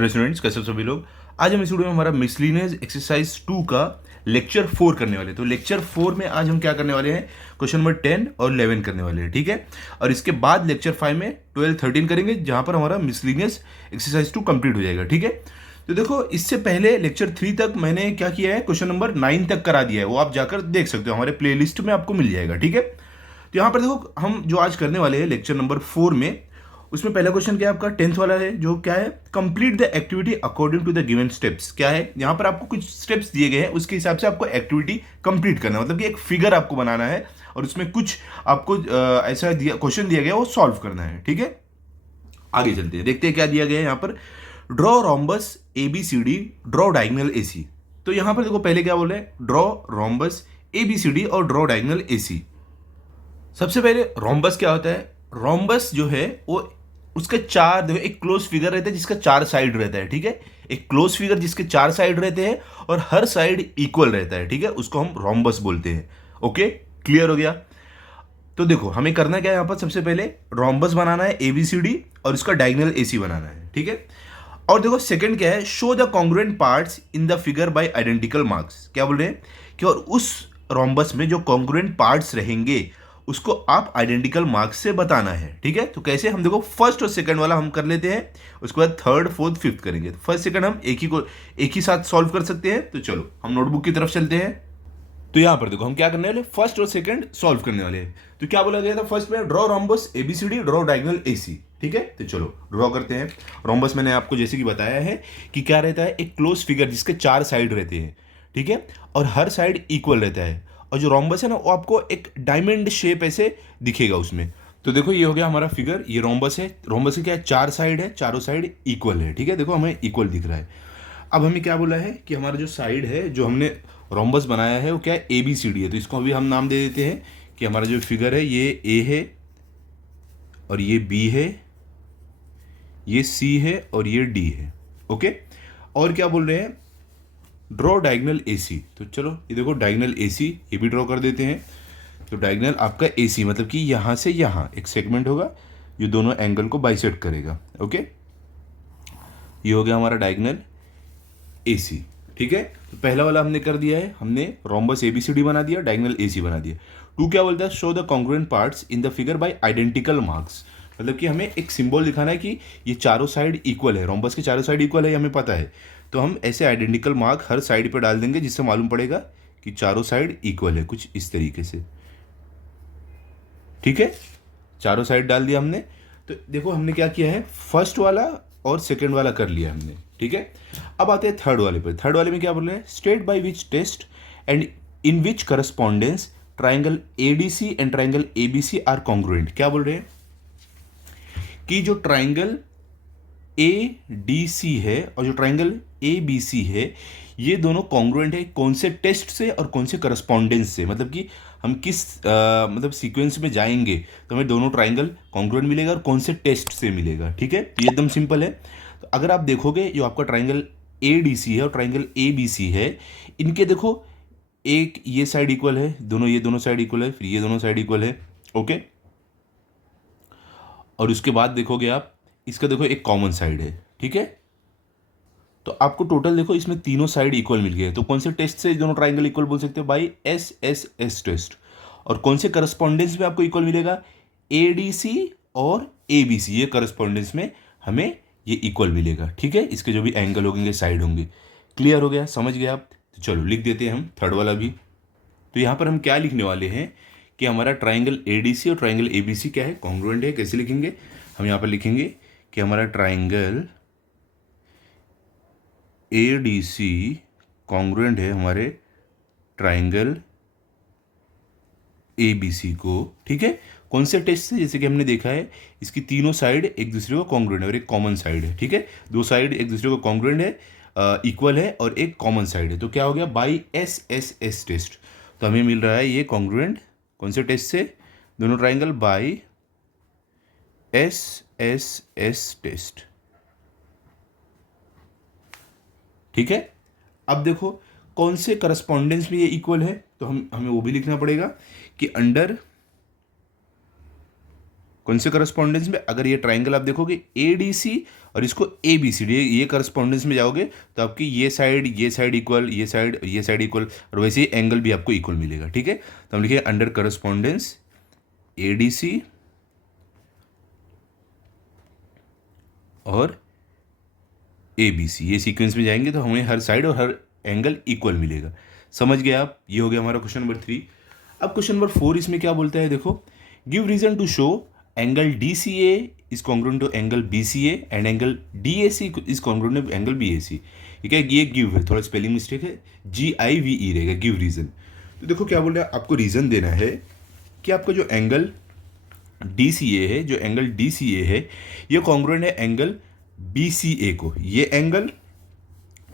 Hello students, कैसे हो सभी लोग। आज हम इस वीडियो में हमारा मिसलिनियस एक्सरसाइज 2 का लेक्चर 4 करने वाले हैं। तो लेक्चर 4 में आज हम क्या करने वाले हैं, क्वेश्चन नंबर 10 और 11 करने वाले हैं, ठीक है। और इसके बाद लेक्चर 5 में 12 13 करेंगे, जहां पर हमारा मिसलिनियस एक्सरसाइज 2 कंप्लीट हो जाएगा, ठीक है। तो देखो, इससे पहले लेक्चर 3 तक मैंने क्या किया है, क्वेश्चन नंबर 9 तक करा दिया है। वो आप जाकर देख सकते हो, हमारे प्ले में आपको मिल जाएगा, ठीक है। तो यहाँ पर देखो, हम जो आज करने वाले हैं लेक्चर नंबर 4 में, उसमें पहला क्वेश्चन क्या है आपका 10th वाला है, जो क्या है, complete the activity according to the given steps. क्या है, यहाँ पर आपको कुछ स्टेप्स दिए गए हैं, उसके हिसाब से आपको एक्टिविटी कंप्लीट करना है। मतलब कि एक फिगर आपको बनाना है और उसमें कुछ आपको ऐसा दिया क्वेश्चन दिया गया, वो सॉल्व करना है, ठीक है। आगे चलते हैं, देखते हैं क्या दिया गया है यहाँ पर। Draw rhombus ABCD, draw diagonal AC। तो यहाँ पर देखो, पहले क्या बोल रहे हैं, ड्रॉ रोम्बस ABCD और ड्रॉ डायगोनल AC। सबसे पहले रोम्बस क्या होता है। रोम्बस जो है वो, उसके चार, देखो, एक क्लोज फिगर रहता है जिसका चार साइड रहता है, ठीक है। एक क्लोज फिगर जिसके चार साइड रहते हैं और हर साइड इक्वल रहता है, ठीक है, उसको हम रोम्बस बोलते हैं। ओके, क्लियर हो गया। तो देखो, हमें करना क्या है यहाँ पर, सबसे पहले रोम्बस बनाना है ABCD और इसका डायगोनल AC बनाना है, ठीक है। और देखो, सेकंड क्या है, show the congruent parts in the figure by identical marks. क्या बोल रहे हैं कि और उस रोम्बस में जो कॉन्ग्रुएंट पार्ट्स रहेंगे उसको आप आइडेंटिकल मार्क्स से बताना है, ठीक है। तो कैसे, हम देखो फर्स्ट और सेकंड वाला हम कर लेते हैं, उसके बाद थर्ड फोर्थ फिफ्थ करेंगे। फर्स्ट सेकंड हम एक ही साथ सॉल्व कर सकते हैं। तो चलो हम नोटबुक की तरफ चलते हैं। तो यहां पर देखो, हम क्या करने वाले, फर्स्ट और सेकंड सॉल्व करने वाले हैं। तो क्या बोला गया था फर्स्ट में, draw rhombus ABCD, draw diagonal AC, ठीक है। तो चलो ड्रॉ करते हैं। रोम्बस मैंने आपको जैसे कि बताया है कि क्या रहता है, एक क्लोज फिगर जिसके चार साइड रहते हैं, ठीक है, और हर साइड इक्वल रहता है। और जो रोम्बस है ना, वो आपको एक डायमंड शेप ऐसे दिखेगा उसमें। तो देखो, ये हो गया हमारा फिगर, ये रोम्बस है। रोम्बस की क्या है, चार साइड है, चारों साइड इक्वल है, ठीक है। देखो, हमें इक्वल दिख रहा है। अब हमें क्या बोला है कि हमारा जो साइड है, जो हमने रोम्बस बनाया है, वो क्या है, ABCD है। तो इसको अभी हम नाम दे देते हैं कि हमारा जो फिगर है, ये A है और ये B है, ये C है और ये D है। ओके, और क्या बोल रहे हैं, ड्रॉ डायगोनल AC। तो चलो, ये देखो डायगोनल AC, ये भी ड्रॉ कर देते हैं। तो डायगोनल आपका AC मतलब कि यहाँ से यहाँ एक सेगमेंट होगा जो दोनों एंगल को बाइसेक्ट करेगा। ओके, ये हो गया हमारा डायगोनल AC, ठीक है। तो पहला वाला हमने कर दिया है, हमने रोम्बस ABCD बना दिया, डायगोनल AC बना दिया। टू क्या बोलता है, show the congruent parts in the figure by identical marks. मतलब कि हमें एक सिंबल दिखाना है कि ये चारों साइड इक्वल है, रोम्बस के चारों साइड इक्वल है, हमें पता है। तो हम ऐसे आइडेंटिकल मार्क हर साइड पे डाल देंगे, जिससे मालूम पड़ेगा कि चारों साइड इक्वल है, कुछ इस तरीके से, ठीक है। चारों साइड डाल दिया हमने। तो देखो, हमने क्या किया है, फर्स्ट वाला और सेकंड वाला कर लिया हमने, ठीक है। अब आते हैं थर्ड वाले पर। थर्ड वाले में क्या बोल रहे हैं, state by which test and in which correspondence triangle ADC and triangle ABC are congruent. क्या बोल रहे हैं कि जो ट्राइंगल ADC है और जो ट्राइंगल ABC है, ये दोनों कॉन्ग्रुएंट है। कौन से टेस्ट से और कौन से करस्पॉन्डेंस से, मतलब कि हम किस मतलब सीक्वेंस में जाएंगे तो हमें दोनों ट्राइंगल कॉन्ग्रुएंट मिलेगा और कौन से टेस्ट से मिलेगा, ठीक है। तो ये एकदम सिंपल है। तो अगर आप देखोगे, जो आपका ट्राइंगल ADC है और ट्राइंगल ABC है, इनके देखो, एक ये साइड इक्वल है, दोनों, ये दोनों साइड इक्वल है, फिर ये दोनों साइड इक्वल है। ओके, और उसके बाद देखोगे आप, इसका देखो एक कॉमन साइड है, ठीक है। तो आपको टोटल देखो, इसमें तीनों साइड इक्वल मिल गए। तो कौन से टेस्ट से दोनों ट्राइंगल इक्वल बोल सकते हो, बाई SSS टेस्ट। और कौन से करस्पॉन्डेंस में आपको इक्वल मिलेगा, ADC और ABC, ये करस्पॉन्डेंस में हमें ये इक्वल मिलेगा, ठीक है। इसके जो भी एंगल होंगे, साइड होंगे। क्लियर हो गया, समझ गए आप। तो चलो लिख देते हैं हम थर्ड वाला भी। तो यहाँ पर हम क्या लिखने वाले हैं कि हमारा ट्राइंगल ADC और ट्राइंगल ABC क्या है, कॉन्ग्रुएंट है। कैसे लिखेंगे, हम यहाँ पर लिखेंगे कि हमारा ट्राइंगल ADC कॉन्ग्रुएंट है हमारे ट्राइंगल ABC को, ठीक है। कौन से टेस्ट से, जैसे कि हमने देखा है, इसकी तीनों साइड एक दूसरे को कॉन्ग्रुएंट है और एक कॉमन साइड है, ठीक है। दो साइड एक दूसरे को कॉन्ग्रुएंट है, इक्वल है, और एक कॉमन साइड है। तो क्या हो गया, बाई SSS टेस्ट। तो हमें मिल रहा है ये कॉन्ग्रुएंट कौन से टेस्ट से, दोनों ट्राइंगल बाई SSS टेस्ट, ठीक है। अब देखो, कौन से करस्पॉन्डेंस में ये इक्वल है, तो हमें वो भी लिखना पड़ेगा कि अंडर कौन से करस्पॉन्डेंस में? अगर ये ट्राइंगल आप देखोगे ADC और इसको ABCD, ये करस्पॉन्डेंस में जाओगे तो आपकी ये साइड इक्वल, ये साइड इक्वल, और वैसे ही एंगल भी आपको इक्वल मिलेगा। ठीक है, तो हम लिखिए अंडर करस्पॉन्डेंस ADC और ABC, ये सीक्वेंस में जाएंगे तो हमें हर साइड और हर एंगल इक्वल मिलेगा। समझ गए आप? ये हो गया हमारा क्वेश्चन नंबर 3। अब क्वेश्चन नंबर 4 इसमें क्या बोलता है, देखो, give reason to show angle DCA is congruent to angle BCA and angle DAC is congruent to angle BAC। ठीक है, ये गिव है, थोड़ा स्पेलिंग मिस्टेक है, GIVE रहेगा, गिव रीजन। तो देखो क्या बोल रहा है, आपको रीजन देना है कि आपका जो एंगल DCA है, जो एंगल DCA है, ये कॉन्ग्रुएंट है एंगल BCA को, ये एंगल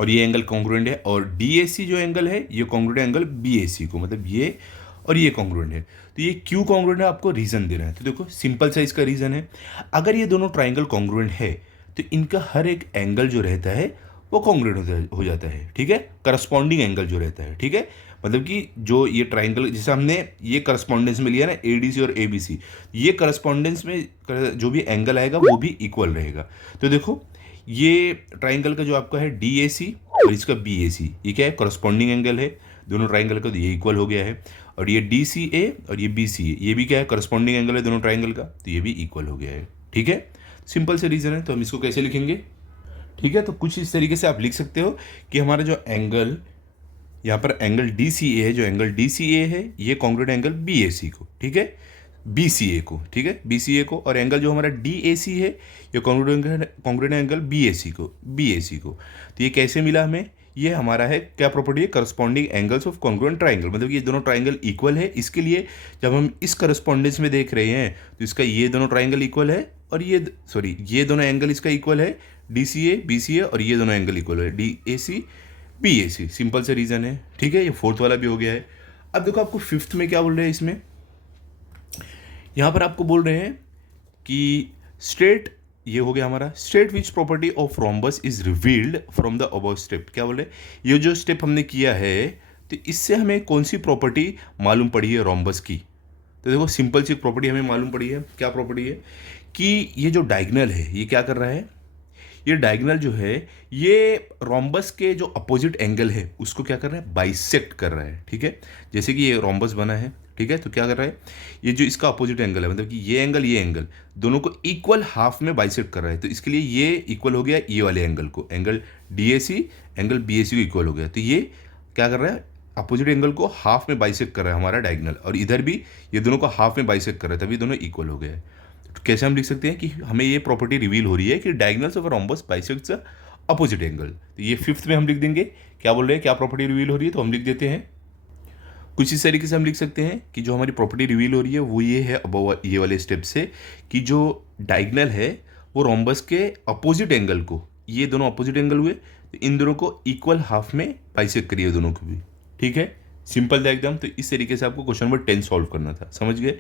और ये एंगल कॉन्ग्रुएंट है, और DAC जो एंगल है ये कॉन्ग्रुएंट है एंगल BAC को, मतलब ये और ये कॉन्ग्रुएंट है। तो ये क्यों कॉन्ग्रुएंट है आपको रीजन देना है। तो देखो सिंपल सा इसका रीजन है, अगर ये दोनों ट्राइंगल कॉन्ग्रुएंट है तो इनका हर एक एंगल जो रहता है वो कॉन्ग्रुएंट हो जाता है। ठीक है, करस्पॉन्डिंग एंगल जो रहता है। ठीक है, मतलब कि जो ये ट्राइंगल, जैसे हमने ये करस्पॉन्डेंस में लिया ना ADC और ABC, ये करस्पॉन्डेंस में जो भी एंगल आएगा वो भी इक्वल रहेगा। तो देखो ये ट्राइंगल का जो आपका है DAC और इसका BAC, ये क्या है, करस्पॉन्डिंग एंगल है दोनों ट्राइंगल का, तो ये इक्वल हो गया है। और ये DCA और ये BCA, ये भी क्या है, करस्पॉन्डिंग एंगल है दोनों ट्राइंगल का, तो ये भी इक्वल हो गया है। ठीक है, सिंपल से रीजन है। तो हम इसको कैसे लिखेंगे? ठीक है, तो कुछ इस तरीके से आप लिख सकते हो कि हमारा जो एंगल यहाँ पर एंगल DCA है, जो एंगल DCA है ये कॉन्ग्रुएंट एंगल BAC को, ठीक है, BCA को, ठीक है, BCA को, और एंगल जो हमारा DAC है ये कॉन्ग्रुएंट एंगल BAC को। तो ये कैसे मिला हमें? ये हमारा है क्या प्रॉपर्टी है, corresponding angles of congruent triangle, मतलब ये दोनों ट्राइंगल इक्वल है। इसके लिए जब हम इस करस्पॉन्डेंस में देख रहे हैं तो इसका ये दोनों ट्राइंगल इक्वल है, और ये दोनों एंगल इसका इक्वल है, DCA BCA, और ये दोनों एंगल इक्वल है, DAC BAC। सिंपल से रीजन है। ठीक है, ये फोर्थ वाला भी हो गया है। अब देखो आपको फिफ्थ में क्या बोल रहे हैं, इसमें यहाँ पर आपको बोल रहे हैं कि स्ट्रेट, ये हो गया हमारा straight which property of rhombus is revealed from the above step. क्या बोल रहे हैं, ये जो स्टेप हमने किया है तो इससे हमें कौन सी प्रॉपर्टी मालूम पड़ी है रोम्बस की। तो देखो सिंपल सी प्रॉपर्टी हमें मालूम पड़ी है। क्या प्रॉपर्टी है कि ये जो डायगोनल है ये क्या कर रहा है, ये डायगोनल जो है ये रोम्बस के जो अपोजिट एंगल है उसको क्या कर रहा है, बाइसेक्ट कर रहा है। ठीक है, जैसे कि ये रोम्बस बना है, ठीक है, तो क्या कर रहा है, ये जो इसका अपोजिट एंगल है, मतलब कि ये एंगल दोनों को इक्वल हाफ में बाइसेक्ट कर रहा है। तो इसके लिए ये इक्वल हो गया ये वाले एंगल को, एंगल DAC एंगल BAC को इक्वल हो गया। तो ये क्या कर रहा है, अपोजिट एंगल को हाफ में बाइसेक्ट कर रहा है हमारा डायगोनल, और इधर भी ये दोनों को हाफ में बाइसेक्ट कर रहा है, तभी दोनों इक्वल हो गए। तो कैसे हम लिख सकते हैं कि हमें ये प्रॉपर्टी रिवील हो रही है कि diagonals of rhombus bisects opposite angle. तो ये फिफ्थ में हम लिख देंगे, क्या बोल रहे हैं, क्या प्रॉपर्टी रिवील हो रही है, तो हम लिख देते हैं कुछ इस तरीके से हम लिख सकते हैं कि जो हमारी प्रॉपर्टी रिवील हो रही है वो ये है अब ये वाले स्टेप से, कि जो डायगोनल है वो रोम्बस के अपोजिट एंगल को, ये दोनों अपोजिट एंगल हुए तो इन दोनों को इक्वल हाफ में बाइसेक्ट करिए दोनों को भी। ठीक है, सिंपल था एकदम। तो इस तरीके से आपको क्वेश्चन नंबर 10 सॉल्व करना था, समझ गए।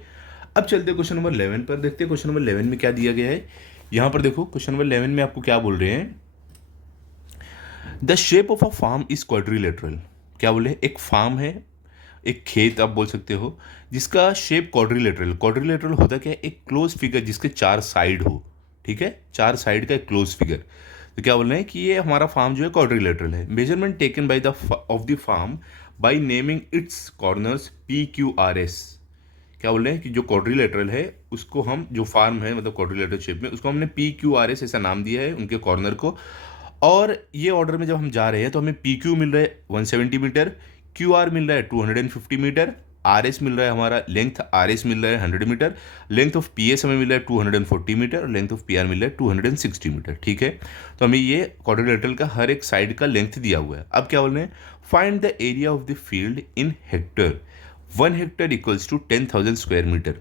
अब चलते हैं क्वेश्चन नंबर 11 पर, देखते हैं क्वेश्चन नंबर 11 में क्या दिया गया है। यहाँ पर देखो क्वेश्चन नंबर 11 में आपको क्या बोल रहे हैं, the shape of a farm is quadrilateral. क्या बोले, एक फार्म है, एक खेत आप बोल सकते हो, जिसका शेप क्वाड्रिलेटरल होता क्या है, एक क्लोज फिगर जिसके 4 साइड हो। ठीक है, 4 साइड का एक क्लोज फिगर। तो क्या बोल रहे हैं कि ये हमारा फार्म जो है क्वाड्रिलेटरल है। Measurement taken by the of the farm by naming its corners PQRS। क्या बोल रहे हैं कि जो क्वाड्रिलेटरल है उसको हम, जो फार्म है मतलब क्वाड्रिलेटरल शेप में, उसको हमने PQRS ऐसा नाम दिया है उनके कॉर्नर को। और ये ऑर्डर में जब हम जा रहे हैं तो हमें PQ मिल रहा है 170 मीटर, QR मिल रहा है 250 मीटर, RS मिल रहा है हमारा लेंथ, RS मिल रहा है 100 मीटर, लेंथ ऑफ PS हमें मिल रहा है 240 मीटर, और लेंथ ऑफ PR मिल रहा है 260 मीटर। ठीक है, तो हमें ये क्वाड्रिलेटरल का हर एक साइड का लेंथ दिया हुआ है। अब क्या बोल रहे हैं, find the area of the field in hectare. 1 hectare equals to 10,000 square metre.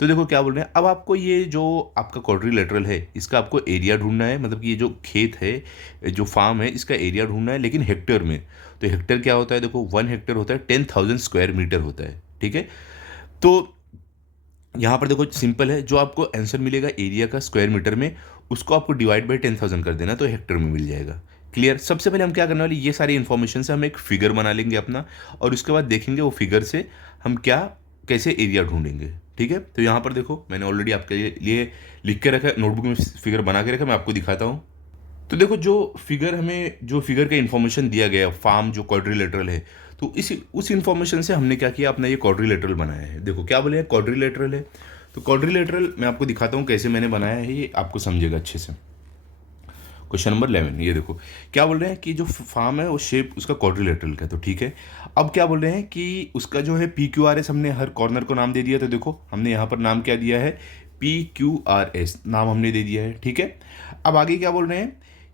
तो देखो क्या बोल रहे हैं, अब आपको ये जो आपका क्वाड्रिलेटरल है इसका आपको एरिया ढूंढना है, मतलब कि ये जो खेत है, जो फार्म है, इसका एरिया ढूंढना है, लेकिन हेक्टर में। तो हेक्टर क्या होता है, देखो 1 हेक्टर होता है 10,000 स्क्वायर मीटर होता है। ठीक है, तो यहाँ पर देखो सिंपल है, जो आपको आंसर मिलेगा एरिया का स्क्वायर मीटर में, उसको आपको डिवाइड बाई 10,000 कर देना, तो हेक्टर में मिल जाएगा। क्लियर। सबसे पहले हम क्या करने वाले, ये सारी इन्फॉर्मेशन से हम एक फिगर बना लेंगे अपना, और उसके बाद देखेंगे वो फिगर से हम क्या कैसे एरिया ढूंढेंगे, ठीक है। तो यहाँ पर देखो मैंने ऑलरेडी आपके लिए लिख के रखा है, नोटबुक में फिगर बना के रखा है, मैं आपको दिखाता हूँ। तो देखो जो फिगर का इन्फॉर्मेशन दिया गया फार्म जो क्वाड्रिलेटरल है, तो इस उस इन्फॉर्मेशन से हमने क्या किया, अपना ये क्वाड्रिलेटरल बनाया है। देखो क्या बोले क्वाड्रिलेटरल है, तो क्वाड्रिलेटरल मैं आपको दिखाता हूँ कैसे मैंने बनाया है, ये आपको समझेगा अच्छे से। क्वेश्चन नंबर 11, ये देखो क्या बोल रहे हैं कि जो फार्म है वो शेप उसका क्वाड्रिलेटरल का है, तो ठीक है। अब क्या बोल रहे हैं कि उसका जो है पी क्यू आर एस, हमने हर कॉर्नर को नाम दे दिया। तो देखो हमने यहाँ पर नाम क्या दिया है, पी क्यू आर एस नाम हमने दे दिया है, ठीक है। अब आगे क्या बोल रहे हैं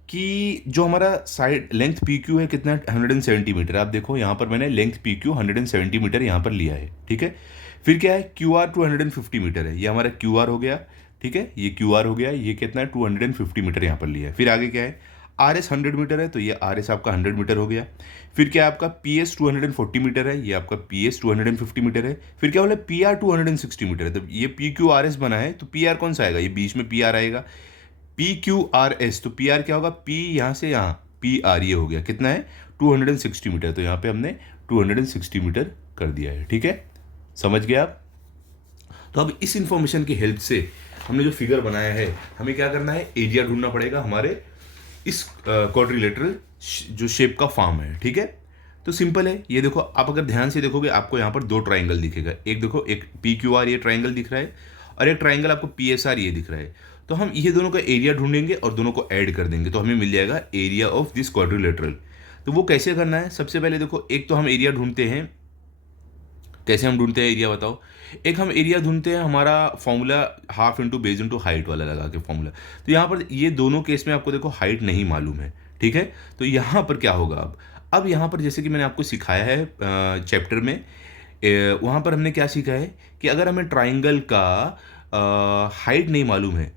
कि जो हमारा साइड लेंथ पी क्यू है कितना, 170 मीटर। आप देखो यहाँ पर मैंने लेंथ पी क्यू 170 मीटर यहाँ पर लिया है, ठीक है। फिर क्या है, क्यू आर 250 मीटर है, ये हमारा क्यू आर हो गया, ठीक है। ये क्यू आर हो गया, ये कितना है 250 मीटर यहाँ पर लिया है। फिर आगे क्या है, आर एस 100 मीटर है, तो ये आर एस आपका 100 मीटर हो गया। फिर क्या है आपका पी एस 240 मीटर है, ये आपका पी एस 250 मीटर है। फिर क्या बोला, पी आर 260 मीटर है, तो ये पी क्यू आर एस बना है, तो पी आर कौन सा आएगा, ये बीच में पी आर आएगा, पी क्यू आर एस। तो पी आर क्या होगा, पी यहाँ से यहाँ पी आर, ये हो गया कितना है 260 मीटर, तो यहाँ पे हमने 260 मीटर कर दिया है, ठीक है। समझ गए आप। तो अब इस इंफॉर्मेशन की हेल्प से हमने जो फिगर बनाया है, हमें क्या करना है, एरिया ढूंढना पड़ेगा हमारे इस क्वाड्रिलेटरल जो शेप का फॉर्म है, ठीक है। तो सिंपल है, ये देखो आप अगर ध्यान से देखोगे आपको यहाँ पर दो ट्राइंगल दिखेगा, एक देखो एक पी क्यू आर ये ट्राइंगल दिख रहा है, और एक ट्राइंगल आपको पी एस आर ये दिख रहा है। तो हम ये दोनों का एरिया ढूंढेंगे और दोनों को ऐड कर देंगे, तो हमें मिल जाएगा एरिया ऑफ दिस क्वाड्रिलेटरल। तो वो कैसे करना है, सबसे पहले देखो एक तो हम एरिया ढूंढते हैं, कैसे हम ढूंढते हैं एरिया बताओ। एक हम एरिया ढूंढते हैं, हमारा formula half into base into height वाला लगा के फॉर्मूला। तो यहाँ पर ये दोनों केस में आपको देखो हाइट नहीं मालूम है, ठीक है। तो यहाँ पर क्या होगा, अब यहाँ पर जैसे कि मैंने आपको सिखाया है चैप्टर में, वहाँ पर हमने क्या सीखा है कि अगर हमें ट्राइंगल का हाइट नहीं मालूम है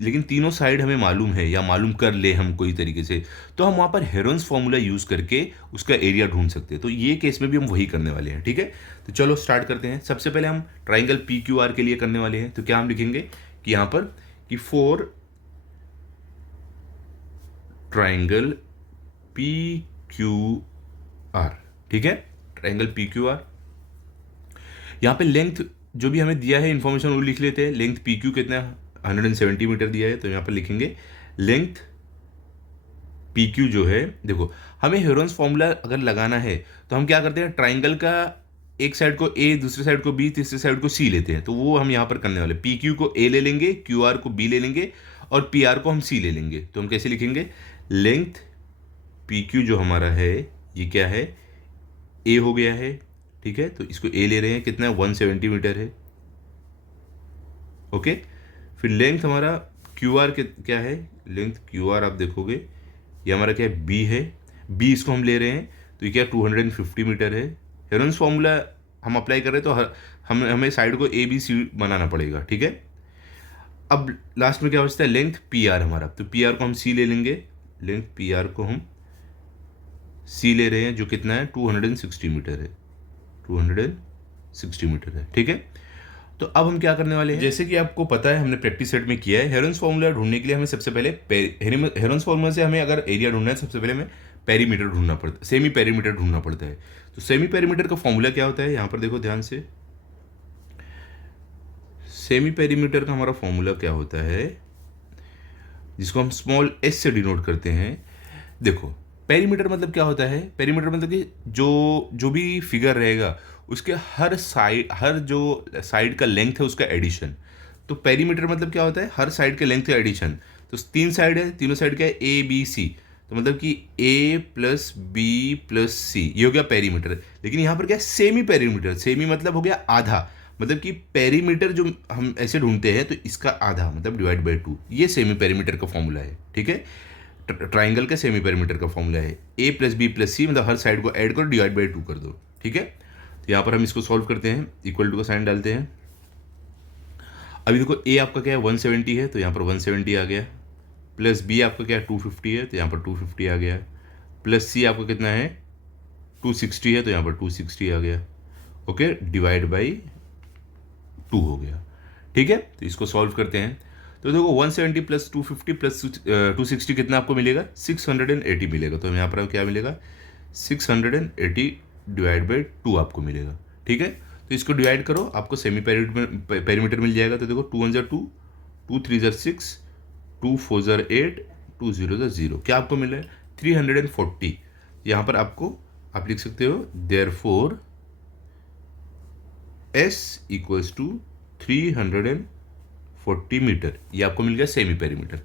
लेकिन तीनों साइड हमें मालूम है या मालूम कर ले हम कोई तरीके से, तो हम वहाँ पर हेरोन्स फॉर्मूला यूज़ करके उसका एरिया ढूंढ सकते हैं। तो ये केस में भी हम वही करने वाले हैं, ठीक है। तो चलो स्टार्ट करते हैं। सबसे पहले हम ट्राइंगल पी क्यू आर के लिए करने वाले हैं, तो क्या हम लिखेंगे कि यहाँ पर कि for triangle P Q R, ठीक है, ट्राइंगल पी क्यू आर। यहाँ पे लेंथ जो भी हमें दिया है इन्फॉर्मेशन वो लिख लेते हैं। लेंथ पी क्यू कितना 170 मीटर दिया है, तो यहाँ पर लिखेंगे लेंथ पी क्यू जो है, देखो हमें हेरोन्स फॉर्मूला अगर लगाना है तो हम क्या करते हैं, ट्राइंगल का एक साइड को ए, दूसरे साइड को बी, तीसरे साइड को सी लेते हैं। तो वो हम यहाँ पर करने वाले, पी क्यू को ए ले लेंगे, क्यू आर को बी ले लेंगे और पी आर को हम सी ले लेंगे। तो हम कैसे लिखेंगे, लेंथ पी क्यू जो हमारा है ये क्या है, ए हो गया है, ठीक है। तो इसको ए ले रहे हैं, कितना है 170 मीटर है, ओके। फिर लेंथ हमारा क्यू आर क्या है, लेंथ क्यू आर आप देखोगे ये हमारा क्या है, बी है, बी इसको हम ले रहे हैं, तो ये क्या 250 मीटर है। हेरोन्स फॉर्मूला हम अप्लाई कर रहे हैं, तो हमें साइड को ए बी सी बनाना पड़ेगा, ठीक है। अब लास्ट में क्या बचता है, लेंथ पी आर हमारा, तो पी आर को हम सी ले लेंगे, लेंथ पी आर को हम सी ले रहे हैं जो कितना है 260 मीटर है, 260 मीटर है, ठीक है। तो अब हम क्या करने वाले हैं, जैसे कि आपको पता है हमने प्रैक्टिस सेट में किया है, हेरोन्स फॉर्मूला ढूंढने के लिए हमें सबसे पहले हेरोन्स फॉर्मूला से हमें अगर एरिया ढूंढना है सबसे पहले हमें पेरीमीटर ढूंढना पड़ता है, सेमी पेरीमीटर ढूंढना पड़ता है। तो सेमी पेरीमीटर का फॉर्मूला क्या होता है, यहाँ पर देखो ध्यान से, सेमी पेरीमीटर का हमारा फॉर्मूला क्या होता है, जिसको हम स्मॉल एस से डिनोट करते हैं। देखो पेरीमीटर मतलब क्या होता है, पेरीमीटर मतलब कि जो भी फिगर रहेगा उसके हर जो साइड का लेंथ है उसका एडिशन। तो पेरीमीटर मतलब क्या होता है, हर साइड के लेंथ का एडिशन। तो 3 साइड है, तीनों साइड क्या है, ए बी सी, तो मतलब कि ए प्लस बी प्लस सी, ये हो गया पेरीमीटर। लेकिन यहाँ पर क्या है, सेमी पेरीमीटर, सेमी मतलब हो गया आधा, मतलब कि पेरीमीटर जो हम ऐसे ढूंढते हैं तो इसका आधा मतलब डिवाइड बाई 2, ये सेमी पेरीमीटर का फॉर्मूला है, ठीक है। ट्राइंगल का सेमी पेरीमीटर का फॉर्मूला है ए प्लस बी प्लस सी, मतलब हर साइड को ऐड करो, डिवाइड बाई 2 कर दो, ठीक है। तो यहाँ पर हम इसको सॉल्व करते हैं, इक्वल टू का साइन डालते हैं। अभी देखो ए आपका क्या है 170 है, तो यहाँ पर 170 आ गया, प्लस बी आपका क्या है 250 है, तो यहाँ पर 250 आ गया, प्लस सी आपका कितना है 260 है, तो यहाँ पर 260 आ गया, ओके, डिवाइड बाई 2 हो गया, ठीक है। तो इसको सॉल्व करते हैं, तो देखो 170 प्लस 250 प्लस 260 कितना आपको मिलेगा, 680 मिलेगा। तो यहाँ पर क्या मिलेगा, 680 डिवाइड बाई 2 आपको मिलेगा, ठीक है। तो इसको डिवाइड करो, आपको सेमी पेरीमीटर मिल जाएगा। तो देखो 2 1 2, 2 3 6, 2 4 8, 2 0 0, क्या आपको मिल रहा है 340। यहाँ पर आपको आप लिख सकते हो therefore S equals to 340 metre, ये आपको मिल गया सेमी पेरीमीटर।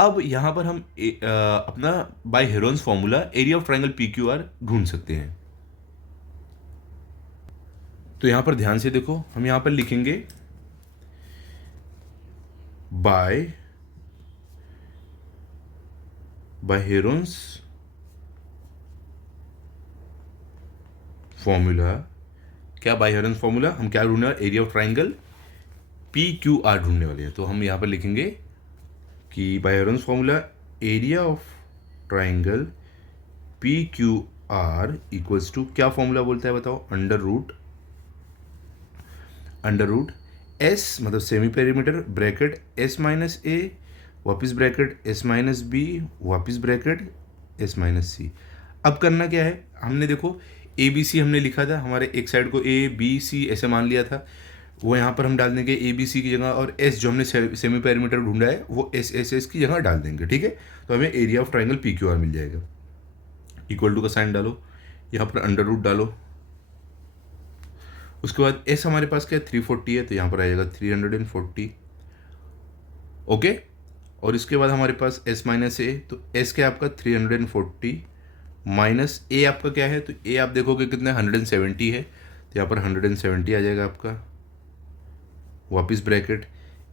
अब यहाँ पर हम अपना by Heron's formula area of triangle PQR ढूंढ सकते हैं। तो यहाँ पर ध्यान से देखो, हम यहाँ पर लिखेंगे बाय हेरोन्स फॉर्मूला, क्या बाय हेरोन्स फॉर्मूला, हम क्या ढूंढने वाले, एरिया ऑफ ट्रायंगल PQR ढूंढने वाले हैं। तो हम यहाँ पर लिखेंगे कि by Heron's formula area of triangle PQR equals to, क्या फॉर्मूला बोलता है बताओ, अंडर रूट S मतलब semi perimeter bracket S minus A, वापिस ब्रैकेट S माइनस B, वापिस ब्रैकेट S माइनस C। अब करना क्या है, हमने देखो ABC हमने लिखा था, हमारे एक साइड को ABC ऐसे मान लिया था, वो यहाँ पर हम डाल देंगे ABC की जगह, और S जो हमने सेमी पेरीमीटर ढूंढा है वो SSS की जगह डाल देंगे, ठीक है। तो हमें एरिया ऑफ ट्रायंगल PQR मिल जाएगा। इक्वल टू का साइन डालो, यहाँ पर अंडर रूट डालो, उसके बाद S हमारे पास क्या है 340 है, तो यहाँ पर आ जाएगा 340, ओके। और इसके बाद हमारे पास S माइनस A, तो S क्या है आपका 340 माइनस A आपका क्या है, तो A आप देखोगे कितना 170 है, तो यहाँ पर 170 आ जाएगा आपका, वापिस ब्रैकेट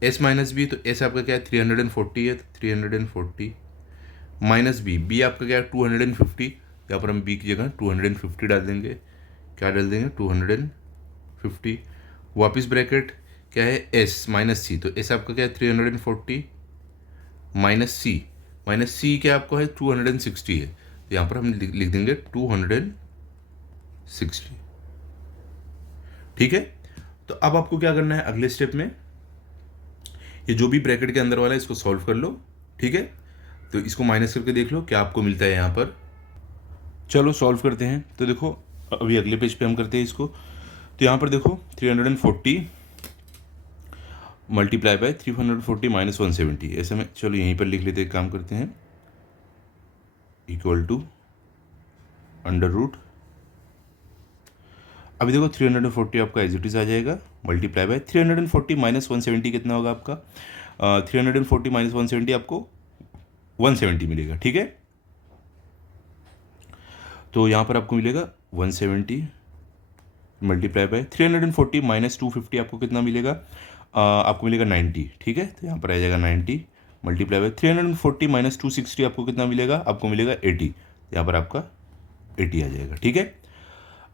S माइनस B, तो S आपका क्या है 340 है, तो 340 माइनस B आपका क्या है 250, यहाँ पर हम B की जगह 250 डाल देंगे, क्या डाल देंगे 250, वापिस ब्रैकेट क्या है S माइनस C, तो S आपका क्या है 340 माइनस C क्या आपको है 260 है, तो यहाँ पर हम लिख देंगे 260, ठीक है। तो अब आपको क्या करना है अगले स्टेप में, ये जो भी ब्रैकेट के अंदर वाला है इसको सॉल्व कर लो, ठीक है। तो इसको माइनस करके देख लो क्या आपको मिलता है यहाँ पर। चलो सॉल्व करते हैं। तो देखो अभी अगले पेज पे हम करते हैं इसको। तो यहाँ पर देखो 340 मल्टीप्लाई बाय 340 माइनस 170, ऐसे में चलो यहीं पर लिख लेते हैं, काम करते हैं, इक्वल टू अंडर रूट, अभी देखो 340 आपका एज इट इज आ जाएगा, मल्टीप्लाई बाय 340 माइनस 170 कितना होगा आपका, 340 माइनस 170 आपको 170 मिलेगा, ठीक है। तो यहाँ पर आपको मिलेगा 170 मल्टीप्लाई बाय 340 माइनस 250 आपको कितना मिलेगा, आपको मिलेगा 90, ठीक है। तो यहाँ पर आ जाएगा 90 मल्टीप्लाई बाय 340 माइनस 260 आपको कितना मिलेगा, आपको मिलेगा 80, यहाँ पर आपका 80 आ जाएगा, ठीक है।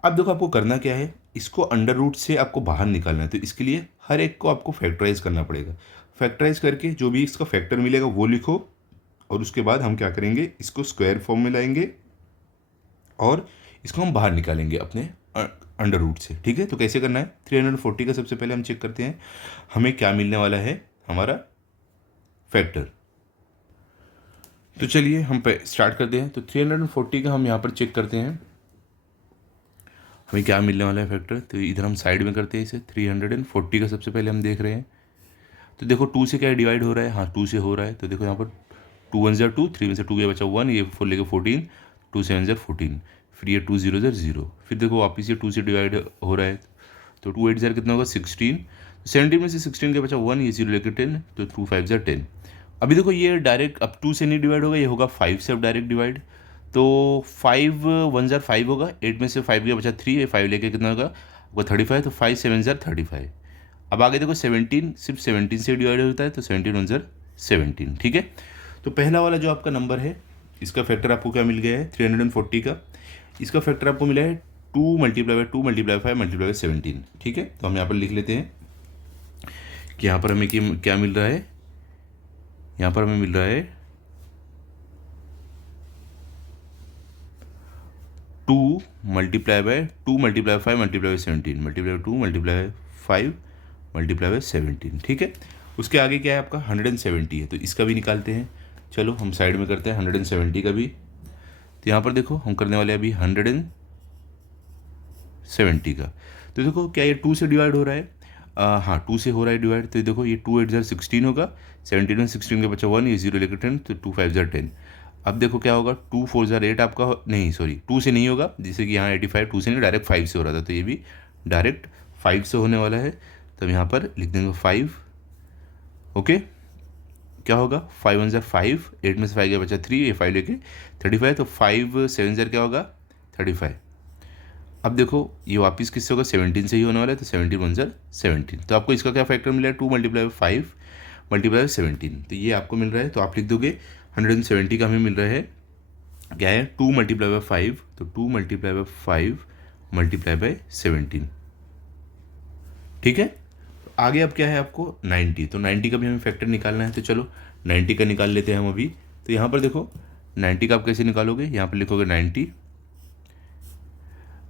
अब देखो आपको करना क्या है, इसको अंडर रूट से आपको बाहर निकालना है, तो इसके लिए हर एक को आपको फैक्टराइज करना पड़ेगा। फैक्टराइज करके जो भी इसका फैक्टर मिलेगा वो लिखो, और उसके बाद हम क्या करेंगे, इसको स्क्वायर फॉर्म में लाएंगे और इसको हम बाहर निकालेंगे अपने अंडर रूट से, ठीक है। तो कैसे करना है, 340 का सबसे पहले हम चेक करते हैं हमें क्या मिलने वाला है, हमारा फैक्टर। तो चलिए हम स्टार्ट करते हैं। तो 340 का हम यहाँ पर चेक करते हैं हमें क्या मिलने वाला है फैक्टर। तो इधर हम साइड में करते हैं इसे, 340 का सबसे पहले हम देख रहे हैं। तो देखो 2 से क्या डिवाइड हो रहा है, हाँ 2 से हो रहा है। तो देखो यहाँ पर 2 1 2, 3 में से 2 गया बचा 1, ये 4 लेके 14, 2 7 14, फिर ये 2 0 0, फिर देखो वापस ये 2 से डिवाइड हो रहा है। तो 2 8 कितना होगा 16, 17 में से 16 के बचा 1, ये 0 लेके 10, तो 2 5 10। अभी देखो ये डायरेक्ट अब 2 से नहीं डिवाइड होगा, ये होगा 5 से अब डायरेक्ट डिवाइड। तो 5 1 5 होगा, 8 में से 5 गया बचा 3, ये 5 लेके कितना होगा वो 35, तो 5 7 35। अब आगे देखो 17 सिर्फ 17 से डिवाइड होता है, तो 17 1 17, ठीक है। तो पहला वाला जो आपका नंबर है इसका फैक्टर आपको क्या मिल गया है 340 का, इसका फैक्टर आपको मिला है 2 multiply by 2 multiply 5 multiply by 17, ठीक है। तो हम यहाँ पर लिख लेते हैं कि यहाँ पर हमें क्या मिल रहा है, यहाँ पर हमें मिल रहा है 2 multiply by 2 multiply 5 multiply by 17 multiply 2 multiply by 5 multiply by 17, ठीक है। उसके आगे क्या है आपका 170 है, तो इसका भी निकालते हैं। चलो हम साइड में करते हैं 170 का भी। तो यहाँ पर देखो हम करने वाले अभी 170 का। तो देखो क्या ये 2 से डिवाइड हो रहा है, हाँ 2 से हो रहा है डिवाइड। तो देखो ये 2 8 ज़र 16 होगा, 17 में 16 के बचा 1, ये 0 लेकर 10, तो 2 5 ज़र 10। अब देखो क्या होगा, 2 4 ज़र 8 आपका नहीं सॉरी 2 से नहीं होगा, जैसे कि यहाँ 85 2 से नहीं, डायरेक्ट 5 से हो रहा था, तो ये भी डायरेक्ट 5 से होने वाला है। तो हम यहाँ पर लिख देंगे 5। ओके, क्या होगा 5 1 ज़र 5, 8 में से 5 गया बचा 3, ये 5 लेके 35, तो 5 7 ज़र क्या होगा 35। अब देखो ये वापस किससे होगा, 17 से ही होने वाला है, तो 17 1 ज़र 17। तो आपको इसका क्या फैक्टर मिला है, 2 मल्टीप्लाई 5 मल्टीप्लाई 17, तो ये आपको मिल रहा है। तो आप लिख दोगे 170 का हमें मिल रहा है, क्या है 2 मल्टीप्लाई बाई 5, तो 2 मल्टीप्लाई बाई 5 मल्टीप्लाई बाई 17। ठीक है, तो आगे अब क्या है आपको 90, तो 90 का भी हमें फैक्टर निकालना है। तो चलो 90 का निकाल लेते हैं हम अभी। तो यहाँ पर देखो 90 का आप कैसे निकालोगे, यहाँ पर लिखोगे 90।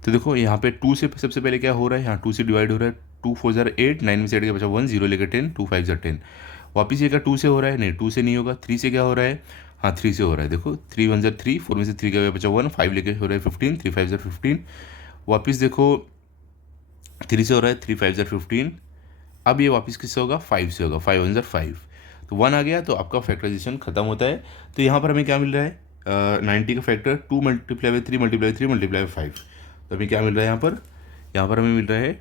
तो देखो यहाँ पे 2 से सबसे पहले क्या हो रहा है, यहाँ 2 से डिवाइड हो रहा है, 2 4 ज़र 8, 9 में से 8 के बचा 1, 0 लेकर 10, 2 5 ज़र 10। वापिस ये क्या 2 से हो रहा है, नहीं 2 से नहीं होगा, 3 से क्या हो रहा है, हाँ 3 से हो रहा है। देखो 3 1 ज़र 3, 4 में से 3 का बचा 1, 5 लेके हो रहा है 15, 3 5 ज़र 15। वापिस देखो 3 से हो रहा है, 3 5 ज़र 15। अब ये वापस किससे होगा, 5 से होगा, 5 1 ज़र 5, तो 1 आ गया, तो आपका फैक्टराइजेशन खत्म होता है। तो यहाँ पर हमें क्या मिल रहा है, 90 का factor 2 multiply by 3 multiply 3 multiply 5। तो अभी क्या मिल रहा है यहाँ पर हमें मिल रहा है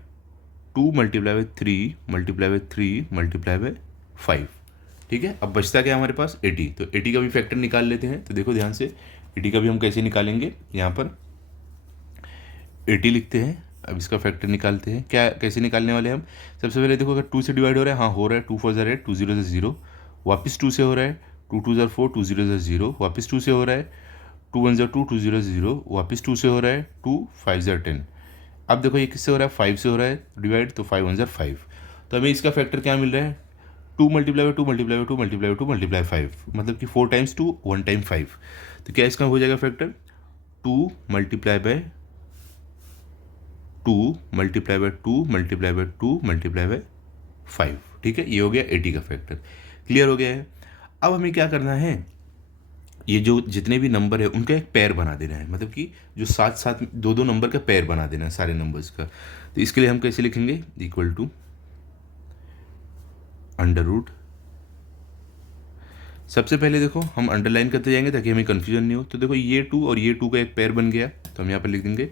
2 multiply by 3 multiply by 3 multiply by 5। ठीक है, अब बचता क्या हमारे पास 80, तो 80 का भी फैक्टर निकाल लेते हैं। तो देखो ध्यान से 80 का भी हम कैसे निकालेंगे, यहाँ पर 80 लिखते हैं, अब इसका फैक्टर निकालते हैं। क्या कैसे निकालने वाले हैं हम, सबसे पहले देखो अगर 2 से डिवाइड हो रहा है, हाँ हो रहा है, 2 4 ज़र 8, 2 0 ज़र 0, वापस 2 से हो रहा है, 2 2 ज़र 4, 2 0 ज़र 0, वापस 2 से हो रहा है, 2 1 ज़र 2, 2 0 0, वापस 2 से हो रहा है, 2 5 ज़र 10। अब देखो ये किससे हो रहा है, 5 से हो रहा है डिवाइड, तो 5 1 ज़र 5। तो हमें इसका फैक्टर क्या मिल रहा है, 2 multiply by 2 multiply by 2 multiply by 2 multiply 5, मतलब कि 4 टाइम्स 2 1 टाइम 5। तो क्या इसका हो जाएगा factor, 2 multiply by 2 multiply by 2 multiply by 2 multiply by 5। ठीक है, ये हो गया 80 का फैक्टर, क्लियर हो गया है। अब हमें क्या करना है, ये जो जितने भी नंबर है उनका एक पेयर बना देना है, मतलब कि जो साथ साथ दो दो नंबर का पेयर बना देना है सारे नंबर्स का। तो इसके लिए हम कैसे लिखेंगे, इक्वल टू अंडर रूट, सबसे पहले देखो हम अंडरलाइन करते जाएंगे ताकि हमें कन्फ्यूजन नहीं हो। तो देखो ये 2 और ये 2 का एक पेयर बन गया, तो हम यहाँ पर लिख देंगे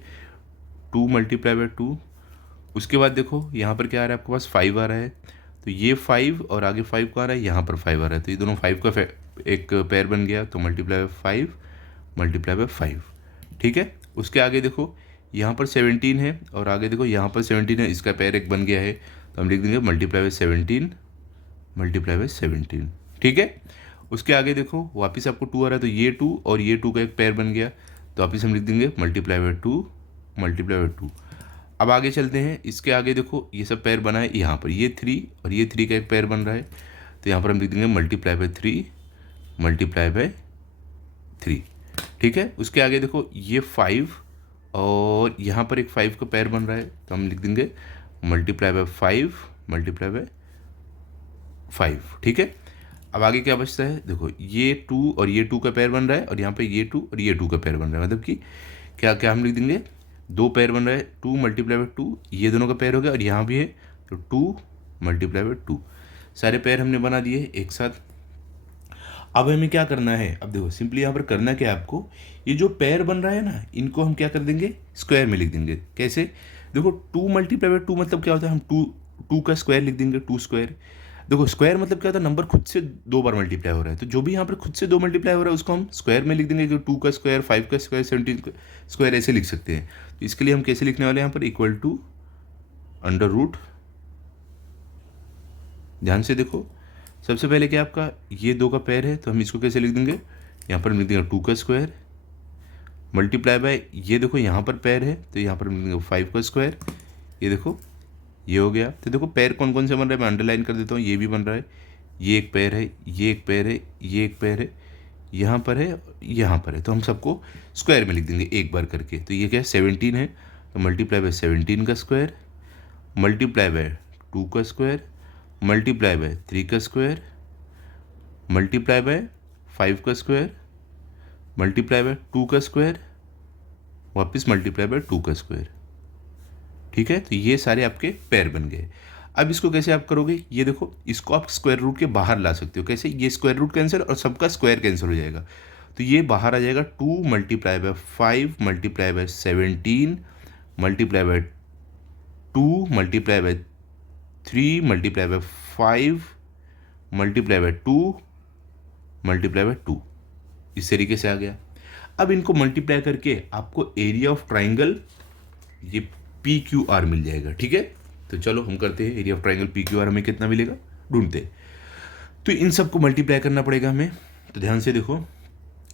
2 मल्टीप्लाई बाई 2। उसके बाद देखो यहाँ पर क्या आ रहा है, आपके पास 5 आ रहा है, तो ये 5 और आगे 5 का आ रहा है, यहाँ पर 5 आ रहा है, तो ये दोनों 5 का एक पेयर बन गया, तो मल्टीप्लाई बाई 5 मल्टीप्लाई बाई 5। ठीक है, उसके आगे देखो यहाँ पर 17 है और आगे देखो यहाँ पर 17 है, इसका पेयर एक बन गया है, तो हम लिख देंगे मल्टीप्लाई बाई 17 मल्टीप्लाई बाई 17। ठीक है, उसके आगे देखो वापस आपको 2 आ रहा है, तो ये 2 और ये 2 का एक पेयर बन गया, तो वापस हम लिख देंगे मल्टीप्लाई बाई 2 मल्टीप्लाई बाई 2। अब आगे चलते हैं, इसके आगे देखो ये सब पेयर बना है, यहाँ पर ये 3 और ये 3 का एक पेयर बन रहा है, तो यहाँ पर हम लिख देंगे मल्टीप्लाई बाई 3 मल्टीप्लाई बाई 3। ठीक है, उसके आगे देखो ये 5 और यहाँ पर एक 5 का पेयर बन रहा है, तो हम लिख देंगे मल्टीप्लाई बाई 5 मल्टीप्लाई बाई 5। ठीक है, अब आगे क्या बचता है, देखो ये 2 और ये 2 का पेयर बन रहा है और यहाँ पे ये 2 और ये 2 का पेयर बन रहा है, मतलब कि क्या क्या हम लिख देंगे, दो पेयर बन रहा है, 2 मल्टीप्लाई बाई 2, ये दोनों का पेयर हो गया और यहाँ भी है, तो 2 मल्टीप्लाई बाई 2। सारे पेयर हमने बना दिए एक साथ। अब हमें क्या करना है, अब देखो सिंपली यहाँ पर करना क्या है आपको, ये जो पेयर बन रहा है ना, इनको हम क्या कर देंगे, स्क्वायर में लिख देंगे। कैसे, देखो 2 मल्टीप्लाई बाई 2 मतलब क्या होता है, हम 2 का स्क्वायर लिख देंगे, 2 स्क्वायर। देखो स्क्वायर मतलब क्या होता है, नंबर खुद से 2 बार मल्टीप्लाई हो रहा है, तो जो भी यहाँ पर खुद से 2 मल्टीप्लाई हो रहा है उसको हम स्क्वायर में लिख देंगे, कि 2 का स्क्वायर, 5 का स्क्वायर, 17 का स्क्वायर, ऐसे लिख सकते हैं। तो इसके लिए हम कैसे लिखने वाले हैं यहाँ पर, इक्वल टू अंडर रूट। ध्यान से देखो, सबसे पहले क्या आपका ये 2 का पेयर है, तो हम इसको कैसे लिख देंगे, यहाँ पर हम लिख देंगे 2 का स्क्वायर मल्टीप्लाई बाय, ये देखो यहाँ पर पेयर है, तो यहाँ पर हम लिख देंगे 5 का स्क्वायर, ये देखो ये हो गया। तो देखो पेयर कौन कौन से बन रहे हैं, मैं अंडरलाइन कर देता हूँ, ये भी बन रहा है, ये एक पेयर है, ये एक पेयर है, ये एक पेयर है, यहाँ पर है, यहाँ पर है, तो हम सबको स्क्वायर में लिख देंगे एक बार करके। तो ये क्या है, 17 है, तो मल्टीप्लाई बाय 17 का स्क्वायर मल्टीप्लाई बाय 2 का स्क्वायर मल्टीप्लाई बाय 3 का स्क्वायर मल्टीप्लाई बाय 5 का स्क्वायर मल्टीप्लाई बाय 2 का स्क्वायर वापस मल्टीप्लाई बाय 2 का स्क्वायर। ठीक है, तो ये सारे आपके पैर बन गए। अब इसको कैसे आप करोगे, ये देखो, इसको आप स्क्वायर रूट के बाहर ला सकते हो। कैसे, ये स्क्वायर रूट कैंसिल और सबका स्क्वायर कैंसिल हो जाएगा, तो ये बाहर आ जाएगा 2 multiply by 5 multiply by 17 multiply by 2 multiply by 3 multiply by 5 multiply by 2 multiply by 2, इस तरीके से आ गया। अब इनको मल्टीप्लाई करके आपको एरिया ऑफ ट्राइंगल ये पी क्यू आर मिल जाएगा। ठीक है, तो चलो हम करते हैं, area of triangle P Q R हमें कितना मिलेगा ढूंढते हैं। तो इन सबको मल्टीप्लाई करना पड़ेगा हमें। तो ध्यान से देखो,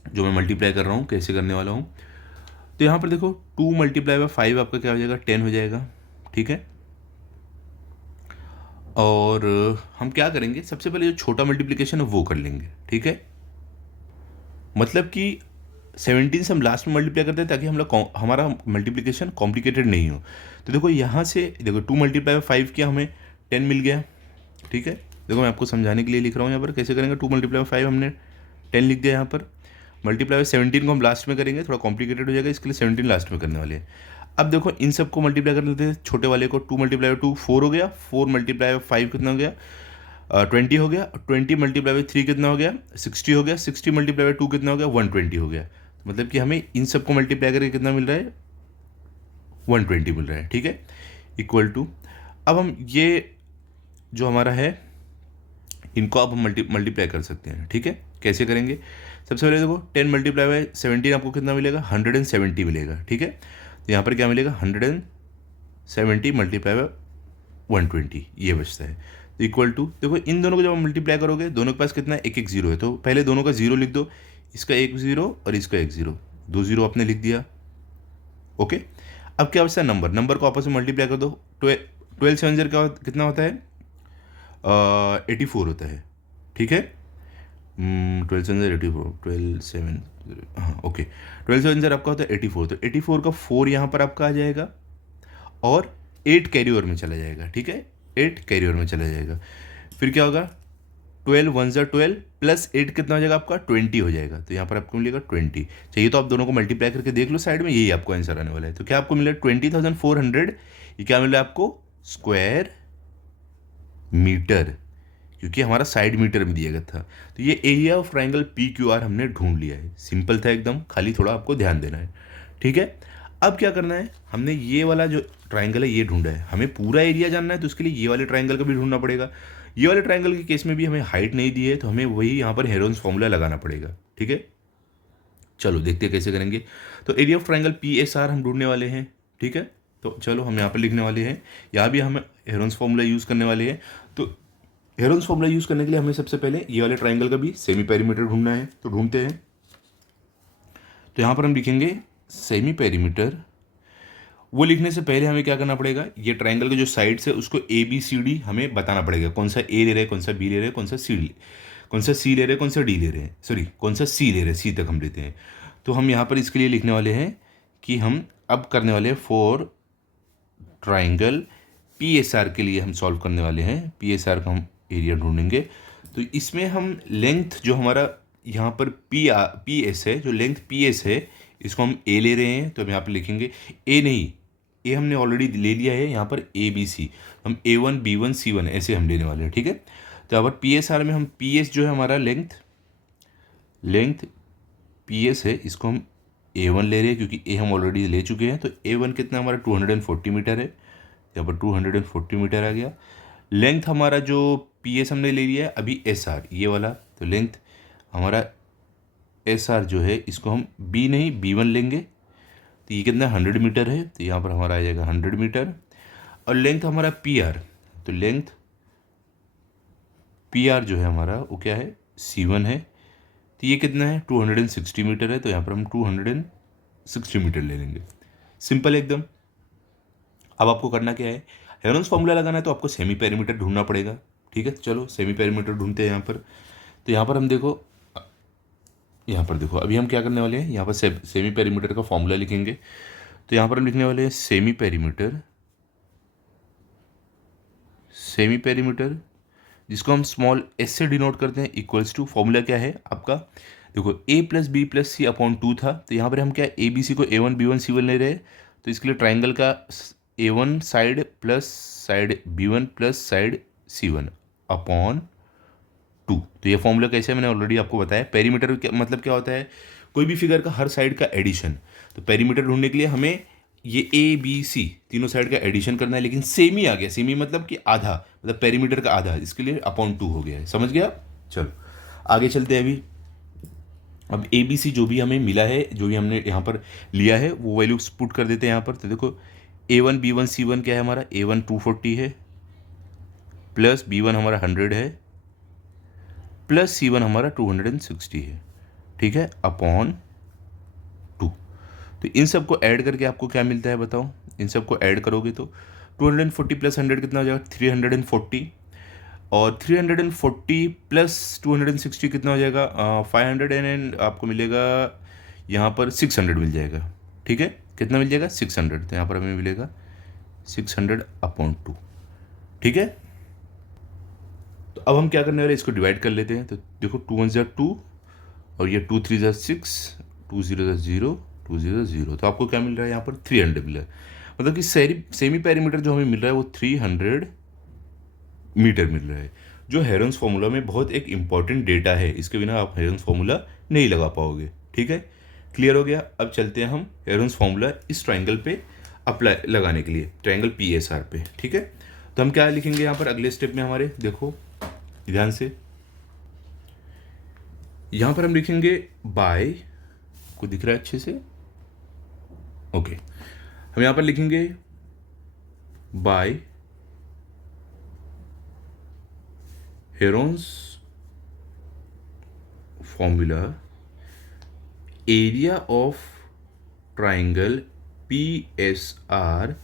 जो मैं मल्टीप्लाई कर रहा हूँ कैसे करने वाला हूँ। तो यहाँ पर देखो 2 मल्टीप्लाई बाय 5 आपका क्या हो जाएगा, 10 हो जाएगा। ठीक है, और हम क्या करेंगे, सबसे पहले जो छोटा मल्टीप्लिकेशन है वो कर लेंगे। ठीक है, मतलब कि 17 से हम लास्ट में मल्टीप्लाई करते हैं ताकि हम लोग हमारा मल्टीप्लिकेशन कॉम्प्लिकेटेड नहीं हो। तो देखो यहाँ से देखो 2 मल्टीप्लाई बाय 5 किया, हमें 10 मिल गया। ठीक है, देखो मैं आपको समझाने के लिए लिख रहा हूँ यहाँ पर कैसे करेंगे। 2 मल्टीप्लाई बाय 5 हमने 10 लिख दिया यहाँ पर। मल्टीप्लाई बाय 17 को हम लास्ट में करेंगे, थोड़ा कॉम्प्लिकेटेड हो जाएगा, इसके लिए 17 लास्ट में करने वाले हैं। अब देखो इन सबको मल्टीप्लाई कर लेते हैं, छोटे वाले को 2 मल्टीप्लाई बाय 2 4 हो गया, 4 मल्टीप्लाई बाय 5 कितना हो गया 20 हो गया, 20 मल्टीप्लाई बाय 3 कितना हो गया 60 हो गया, 60 मल्टीप्लाई बाय 2 कितना हो गया 120 हो गया। मतलब कि हमें इन सबको मल्टीप्लाई करके कितना मिल रहा है 120 मिल रहा है। ठीक है, इक्वल टू, अब हम ये जो हमारा है इनको अब हम मल्टीप्लाई कर सकते हैं। ठीक है, कैसे करेंगे, सबसे पहले देखो 10 मल्टीप्लाई बाय 17 आपको कितना मिलेगा 170 मिलेगा। ठीक है, तो यहाँ पर क्या मिलेगा 170 मल्टीप्लाई बाय 120, ये बचता है। तो इक्वल टू, देखो इन दोनों को जब आप मल्टीप्लाई करोगे दोनों के पास कितना है, एक एक जीरो है, तो पहले दोनों का जीरो लिख दो, इसका एक जीरो और इसका एक जीरो, 2 जीरो आपने लिख दिया। ओके, अब क्या बचता है नंबर, नंबर को आपस में मल्टीप्लाई कर दो। 12 7 का कितना होता है 84 होता है। ठीक है, 12 7 84, 12 7, हाँ ओके, 12 7 आपका होता है 84, तो 84 का 4 यहाँ पर आपका आ जाएगा और 8 कैरी ओवर में चला जाएगा। ठीक है, 8 कैरी ओवर में चला जाएगा। फिर क्या होगा 12 1 12 प्लस 8 कितना हो जाएगा आपका 20 हो जाएगा। तो यहाँ पर आपको मिलेगा 20। चाहिए तो आप दोनों को मल्टीप्लाई करके देख लो साइड में, यही आपको आंसर आने वाला है। तो क्या आपको मिला 20,400, ये क्या मिला आपको स्क्वायर मीटर, क्योंकि हमारा साइड मीटर में दिया गया था। तो ये area of triangle P Q R हमने ढूंढ लिया है। सिंपल था एकदम, खाली थोड़ा आपको ध्यान देना है। ठीक है, अब क्या करना है, हमने ये वाला जो ट्राइंगल है ये ढूंढा है, हमें पूरा एरिया जानना है, तो उसके लिए ये वाले ट्राइंगल का भी ढूंढना पड़ेगा। ये वाले ट्राइंगल के केस में भी हमें हाइट नहीं दी है, तो हमें वही यहाँ पर हेरोन्स फॉर्मूला लगाना पड़ेगा। ठीक है, चलो देखते हैं कैसे करेंगे। तो area of triangle P S R हम ढूंढने वाले हैं। ठीक है, तो चलो हम यहाँ पर लिखने वाले हैं, यहाँ भी हम हेरोन्स फॉर्मूला यूज़ करने वाले हैं। तो हेरोन्स फॉर्मूला यूज़ करने के लिए हमें सबसे पहले ये वाले ट्राइंगल का भी सेमी पेरीमीटर ढूंढना है, तो ढूंढते हैं। तो यहाँ पर हम लिखेंगे सेमी पेरीमीटर। वो लिखने से पहले हमें क्या करना पड़ेगा, ये ट्राइंगल के जो साइड्स है उसको ए बी सी डी हमें बताना पड़ेगा, कौन सा ए ले रहे हैं, कौन सा बी ले रहे हैं, कौन सा सी ले रहे हैं, कौन सा डी ले रहे हैं, सॉरी कौन सा सी ले रहे हैं, सी तक हम लेते हैं। तो हम यहाँ पर इसके लिए लिखने वाले हैं कि हम अब करने वाले हैं for triangle P S R के लिए हम सॉल्व करने वाले हैं। पी एस आर का हम एरिया ढूंढेंगे। तो इसमें हम लेंथ जो हमारा यहाँ पर पी एस है, जो लेंथ पी एस है इसको हम ए ले रहे हैं, तो हम यहाँ पर लिखेंगे ए नहीं, ए हमने ऑलरेडी ले लिया है, यहाँ पर ए बी सी, हम A1 B1 C1 ऐसे हम लेने वाले हैं। ठीक है, तो यहाँ पर पी एस आर में हम पी एस जो है हमारा लेंथ पी एस है, इसको हम A1 ले रहे हैं क्योंकि ए हम ऑलरेडी ले चुके हैं। तो A1 कितना हमारा 240 मीटर है, यहाँ पर 240 मीटर आ गया। लेंथ हमारा जो पी एस हमने ले लिया है अभी एस आर ये वाला, तो लेंथ हमारा एस आर जो है इसको हम बी नहीं B1 लेंगे। तो ये कितना 100 मीटर है, तो यहाँ पर हमारा आ जाएगा 100 मीटर। और लेंथ हमारा पी आर, तो लेंथ पी आर जो है हमारा वो क्या है C1 है। तो ये कितना है 260 मीटर है, तो यहाँ पर हम 260 मीटर ले लेंगे। सिंपल एकदम। अब आपको करना क्या है, हेरोन्स फॉर्मूला लगाना है, तो आपको सेमी पेरीमीटर ढूंढना पड़ेगा। ठीक है, चलो सेमी पेरीमीटर ढूंढते हैं यहाँ पर। तो यहाँ पर हम देखो, यहाँ पर देखो अभी हम क्या करने वाले हैं, यहाँ पर सेमी पेरीमीटर का फॉर्मूला लिखेंगे। तो यहाँ पर हम लिखने वाले हैं सेमी पेरीमीटर जिसको हम स्मॉल एस से डिनोट करते हैं, इक्वल्स टू, फॉर्मूला क्या है आपका, देखो a plus B plus C upon 2 था। तो यहाँ पर हम क्या ए बी सी को A1 B1 C1 ले रहे हैं, तो इसके लिए ट्राइंगल का A1 side plus side B1 plus side C1 upon 2। तो ये फॉर्मूला कैसे है मैंने ऑलरेडी आपको बताया। पेरीमीटर मतलब क्या होता है, कोई भी फिगर का हर साइड का एडिशन। तो पेरीमीटर ढूंढने के लिए हमें ये A B C तीनों साइड का एडिशन करना है, लेकिन सेम ही आ गया। सेम ही मतलब कि आधा, मतलब पेरीमीटर का आधा, इसके लिए अपॉन 2 हो गया है। समझ गया। चलो आगे चलते हैं। अभी अब ABC जो भी हमें मिला है, जो भी हमने यहाँ पर लिया है, वो वैल्यूज पुट कर देते हैं यहाँ पर। तो देखो A1 B1 C1 क्या है हमारा, A1 240 है, प्लस B1 हमारा 100 है, प्लस C1 हमारा 260 है, ठीक है, अपॉन 2। तो इन सबको ऐड करके आपको क्या मिलता है बताओ। इन सबको ऐड करोगे तो 240 प्लस 100 कितना हो जाएगा, 340, और 340 प्लस 260 कितना हो जाएगा, 500 एंड आपको मिलेगा यहाँ पर 600 मिल जाएगा। ठीक है, कितना मिल जाएगा, 600। तो यहाँ पर हमें मिलेगा 600 अपॉन 2। ठीक है, तो अब हम क्या करने वाले, इसको डिवाइड कर लेते हैं। तो देखो 2 1 2 और ये 2 3 6, 2 0 0, 2 0 0। तो आपको क्या मिल रहा है यहाँ पर, 300 मिल रहा है। मतलब कि सेमी पेरीमीटर जो हमें मिल रहा है वो 300 मीटर मिल रहा है, जो हेरन्स फार्मूला में बहुत एक इंपॉर्टेंट डेटा है। इसके बिना आप हेरन्स फार्मूला नहीं लगा पाओगे। ठीक है, क्लियर हो गया। अब चलते हैं हम हेरन्स फार्मूला इस ट्राइंगल पे अप्लाई लगाने के लिए, ट्राइंगल PSR पे। ठीक है, तो हम क्या लिखेंगे यहाँ पर अगले स्टेप में हमारे, देखो ध्यान से, यहाँ पर हम लिखेंगे बाय, को दिख रहा है अच्छे से, ओके। हम यहाँ पर लिखेंगे by Heron's formula area of triangle PSR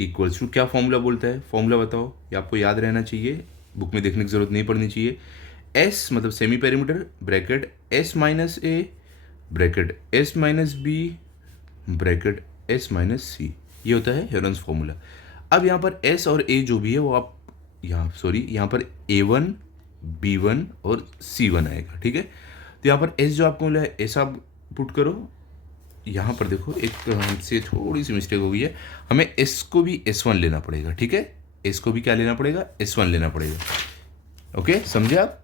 equals to, क्या फॉर्मूला बोलता है, फॉर्मूला बताओ। ये आपको याद रहना चाहिए, बुक में देखने की जरूरत नहीं पड़नी चाहिए। S मतलब semi perimeter, bracket S minus A, bracket S minus B, bracket S minus C, ये होता है हेरॉन्स फॉर्मूला। अब यहाँ पर S और A जो भी है वो आप यहाँ पर A1 B1 और C1 आएगा। ठीक है, तो यहाँ पर S जो आपको मिला है S आप पुट करो। यहाँ पर देखो एक हमसे थोड़ी सी मिस्टेक हो गई है, हमें S को भी S1 लेना पड़ेगा। ठीक है, S को भी क्या लेना पड़ेगा, S1 लेना पड़ेगा। ओके, समझे आप,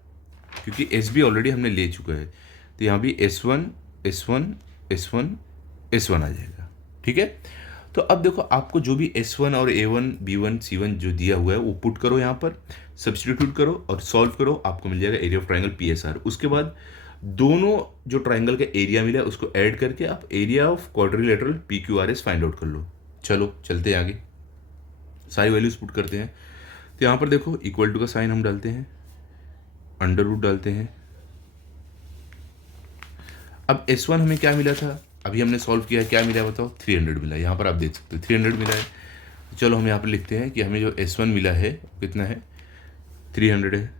क्योंकि S भी ऑलरेडी हमने ले चुका है। तो यहाँ भी S1 S1 S1 S1 आ जाएगा। ठीक है, तो अब देखो आपको जो भी S1 और A1 B1 C1 जो दिया हुआ है वो पुट करो, यहाँ पर सब्स्टिट्यूट करो और सॉल्व करो, आपको मिल जाएगा एरिया ऑफ ट्राइंगल PSR। उसके बाद दोनों जो ट्राइंगल का एरिया मिला है उसको ऐड करके आप area of quadrilateral PQRS find out कर लो। चलो चलते हैं आगे, सारी वैल्यूज पुट करते हैं। तो यहाँ पर देखो इक्वल टू का साइन हम डालते हैं, अंडर रूट डालते हैं। अब S1 हमें क्या मिला था, अभी हमने सॉल्व किया, क्या मिला है बताओ, 300 मिला है। यहाँ पर आप देख सकते हो 300 मिला है। चलो हम यहाँ पर लिखते हैं कि हमें जो S1 मिला है कितना है, 300 है,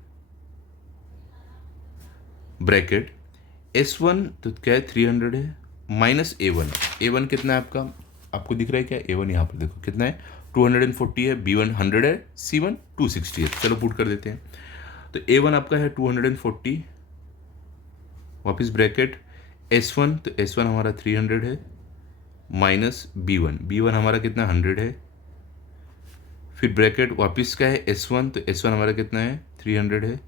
ब्रैकेट S1 तो क्या है 300 है, माइनस A1 कितना है आपका, आपको दिख रहा है क्या, A1 यहाँ पर देखो कितना है, 240 है, B1 100 है, C1 260 है। चलो पुट कर देते हैं। तो A1 आपका है 240, वापस ब्रैकेट S1, तो S1 हमारा 300 है, माइनस B1 हमारा कितना 100 है, फिर ब्रैकेट वापस का है S1, तो S1 हमारा कितना है 300 है,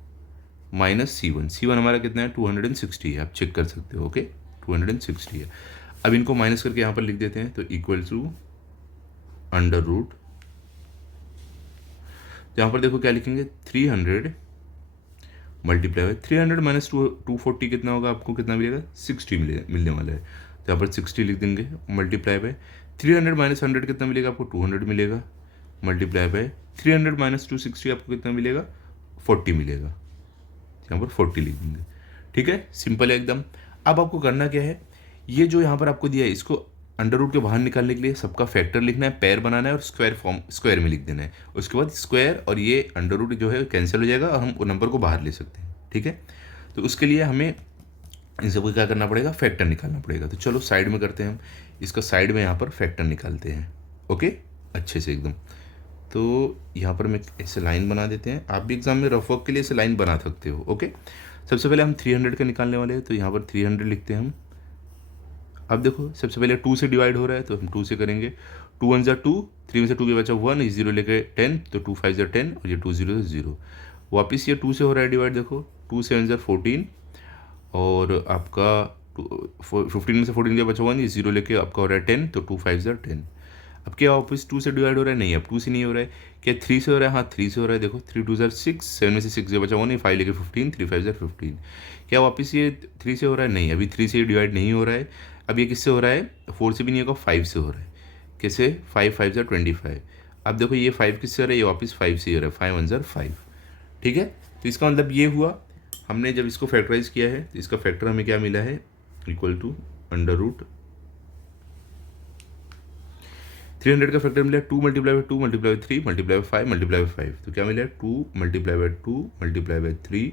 माइनस C1 हमारा कितना है 260 है, आप चेक कर सकते हो। ओके, 260 है। अब इनको माइनस करके यहाँ पर लिख देते हैं, तो इक्वल टू अंडर रूट, यहाँ पर देखो क्या लिखेंगे, 300 मल्टीप्लाई बाय 300 माइनस 240 कितना होगा, आपको कितना मिलेगा, 60 मिलने वाला है। तो यहाँ पर 60 लिख देंगे, मल्टीप्लाई बाय 300 माइनस 100 कितना मिलेगा, आपको 200 मिलेगा, मल्टीप्लाई बाय 300 माइनस 260 आपको कितना मिलेगा, 40 मिलेगा। यहाँ पर 40 लिख देंगे। ठीक है, सिंपल है एकदम। अब आपको करना क्या है, ये जो यहाँ पर आपको दिया है इसको अंडर रूट के बाहर निकालने के लिए सबका फैक्टर लिखना है, पैर बनाना है और स्क्वायर में लिख देना है। उसके बाद स्क्वायर और ये अंडर रूट जो है कैंसिल हो जाएगा और हम वो नंबर को बाहर ले सकते हैं। ठीक है, तो उसके लिए हमें इन सबको क्या करना पड़ेगा, फैक्टर निकालना पड़ेगा। तो चलो साइड में करते हैं हम, इसका साइड में यहाँ पर फैक्टर निकालते हैं। ओके, अच्छे से एकदम। तो यहाँ पर मैं ऐसे लाइन बना देते हैं, आप भी एग्जाम में रफ वर्क के लिए ऐसे लाइन बना सकते हो। ओके, सबसे पहले हम 300 का निकालने वाले हैं, तो यहाँ पर 300 लिखते हैं हम। अब देखो सबसे पहले 2 से डिवाइड हो रहा है तो हम 2 से करेंगे, 2 1 2, 3 में से 2 के बचा 1, ये 0 लेके 10, तो 2 5 10 और ये 2 0 0। वापस ये 2 से हो रहा है डिवाइड, देखो 2 7 14 और आपका 15 में से 14 के बचा 1, ये 0 लेके आपका हो रहा है 10, तो 2 5 10। अब क्या वापस 2 से डिवाइड हो रहा है? नहीं, अब 2 से नहीं हो रहा है। क्या 3 से हो रहा है? हाँ 3 से हो रहा है। देखो 3 2 6, 7 में से 6 बचा 1, ये 5 लेके 15, 3 5 15। क्या वापस ये 3 से हो रहा है? नहीं, अभी 3 से डिवाइड नहीं हो रहा है। अब ये किससे हो रहा है? 4 से भी नहीं होगा, 5 से हो रहा है। कैसे? 5 5 25। अब देखो ये 5 किससे हो रहा है? ये वापस 5 से हो रहा है, 5 1 5। ठीक है, तो इसका मतलब ये हुआ, हमने जब इसको फैक्टराइज किया है तो इसका फैक्टर हमें क्या मिला है? इक्वल टू अंडर रूट 300 का फैक्टर मिला है 2 multiply by 2 multiply by 3 multiply by 5 multiply by 5। तो क्या मिला है? 2 multiply by 2 multiply by 3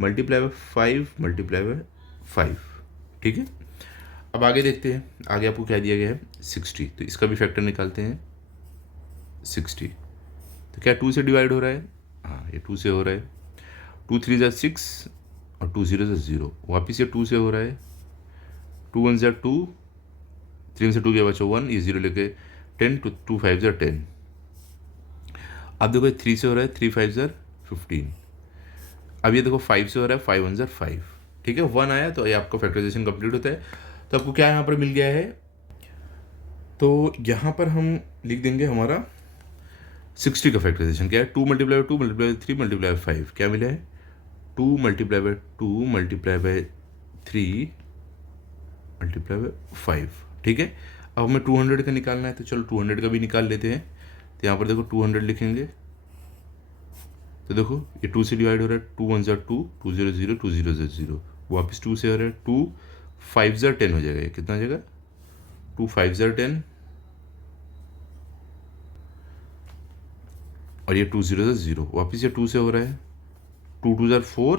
multiply by 5 multiply by 5। ठीक है, अब आगे देखते हैं, आगे आपको क्या दिया गया है? 60। तो इसका भी फैक्टर निकालते हैं 60। तो क्या 2 से डिवाइड हो रहा है? हाँ, ये 2 से हो रहा है। 2 3 ज़ा 6 और 2 0 ज़ा 0। वापिस ये 2 से हो रहा है। 2 1 ज़ा 2, 3 में से 2 के बचा 1, ये 0 लेके 10, तो 2 5 ज़ा 10। अब देखो 3 से हो रहा है, 3 5 ज़ा 15। अब ये देखो 5 से हो रहा है, 5 1 ज़ा 5। ठीक है, 1 आया तो ये आपका फैक्टराइजेशन कंप्लीट होता है। तो आपको क्या यहाँ पर मिल गया है? तो यहाँ पर हम लिख देंगे हमारा 60 का फैक्टराइजेशन क्या है? 2 multiply by 2 multiply by 3 multiply by 5। क्या मिला है? 2 multiply by 2 multiply by 3 multiply by 5। ठीक है, अब हमें 200 का निकालना है, तो चलो 200 का भी निकाल लेते हैं। तो यहाँ पर देखो 200 लिखेंगे, तो देखो ये 2 से डिवाइड हो रहा है। 2 1 ज़ा 2, 2 0 0, 2 0 ज़ा 0। वापस 2 से हो रहा है। 2 5 ज़ा 10 हो जाएगा। ये कितना हो जाएगा? 2 5 ज़ा 10 और ये 2 0 ज़ा 0। वापस ये 2 से हो रहा है। 2 2 ज़ा 4,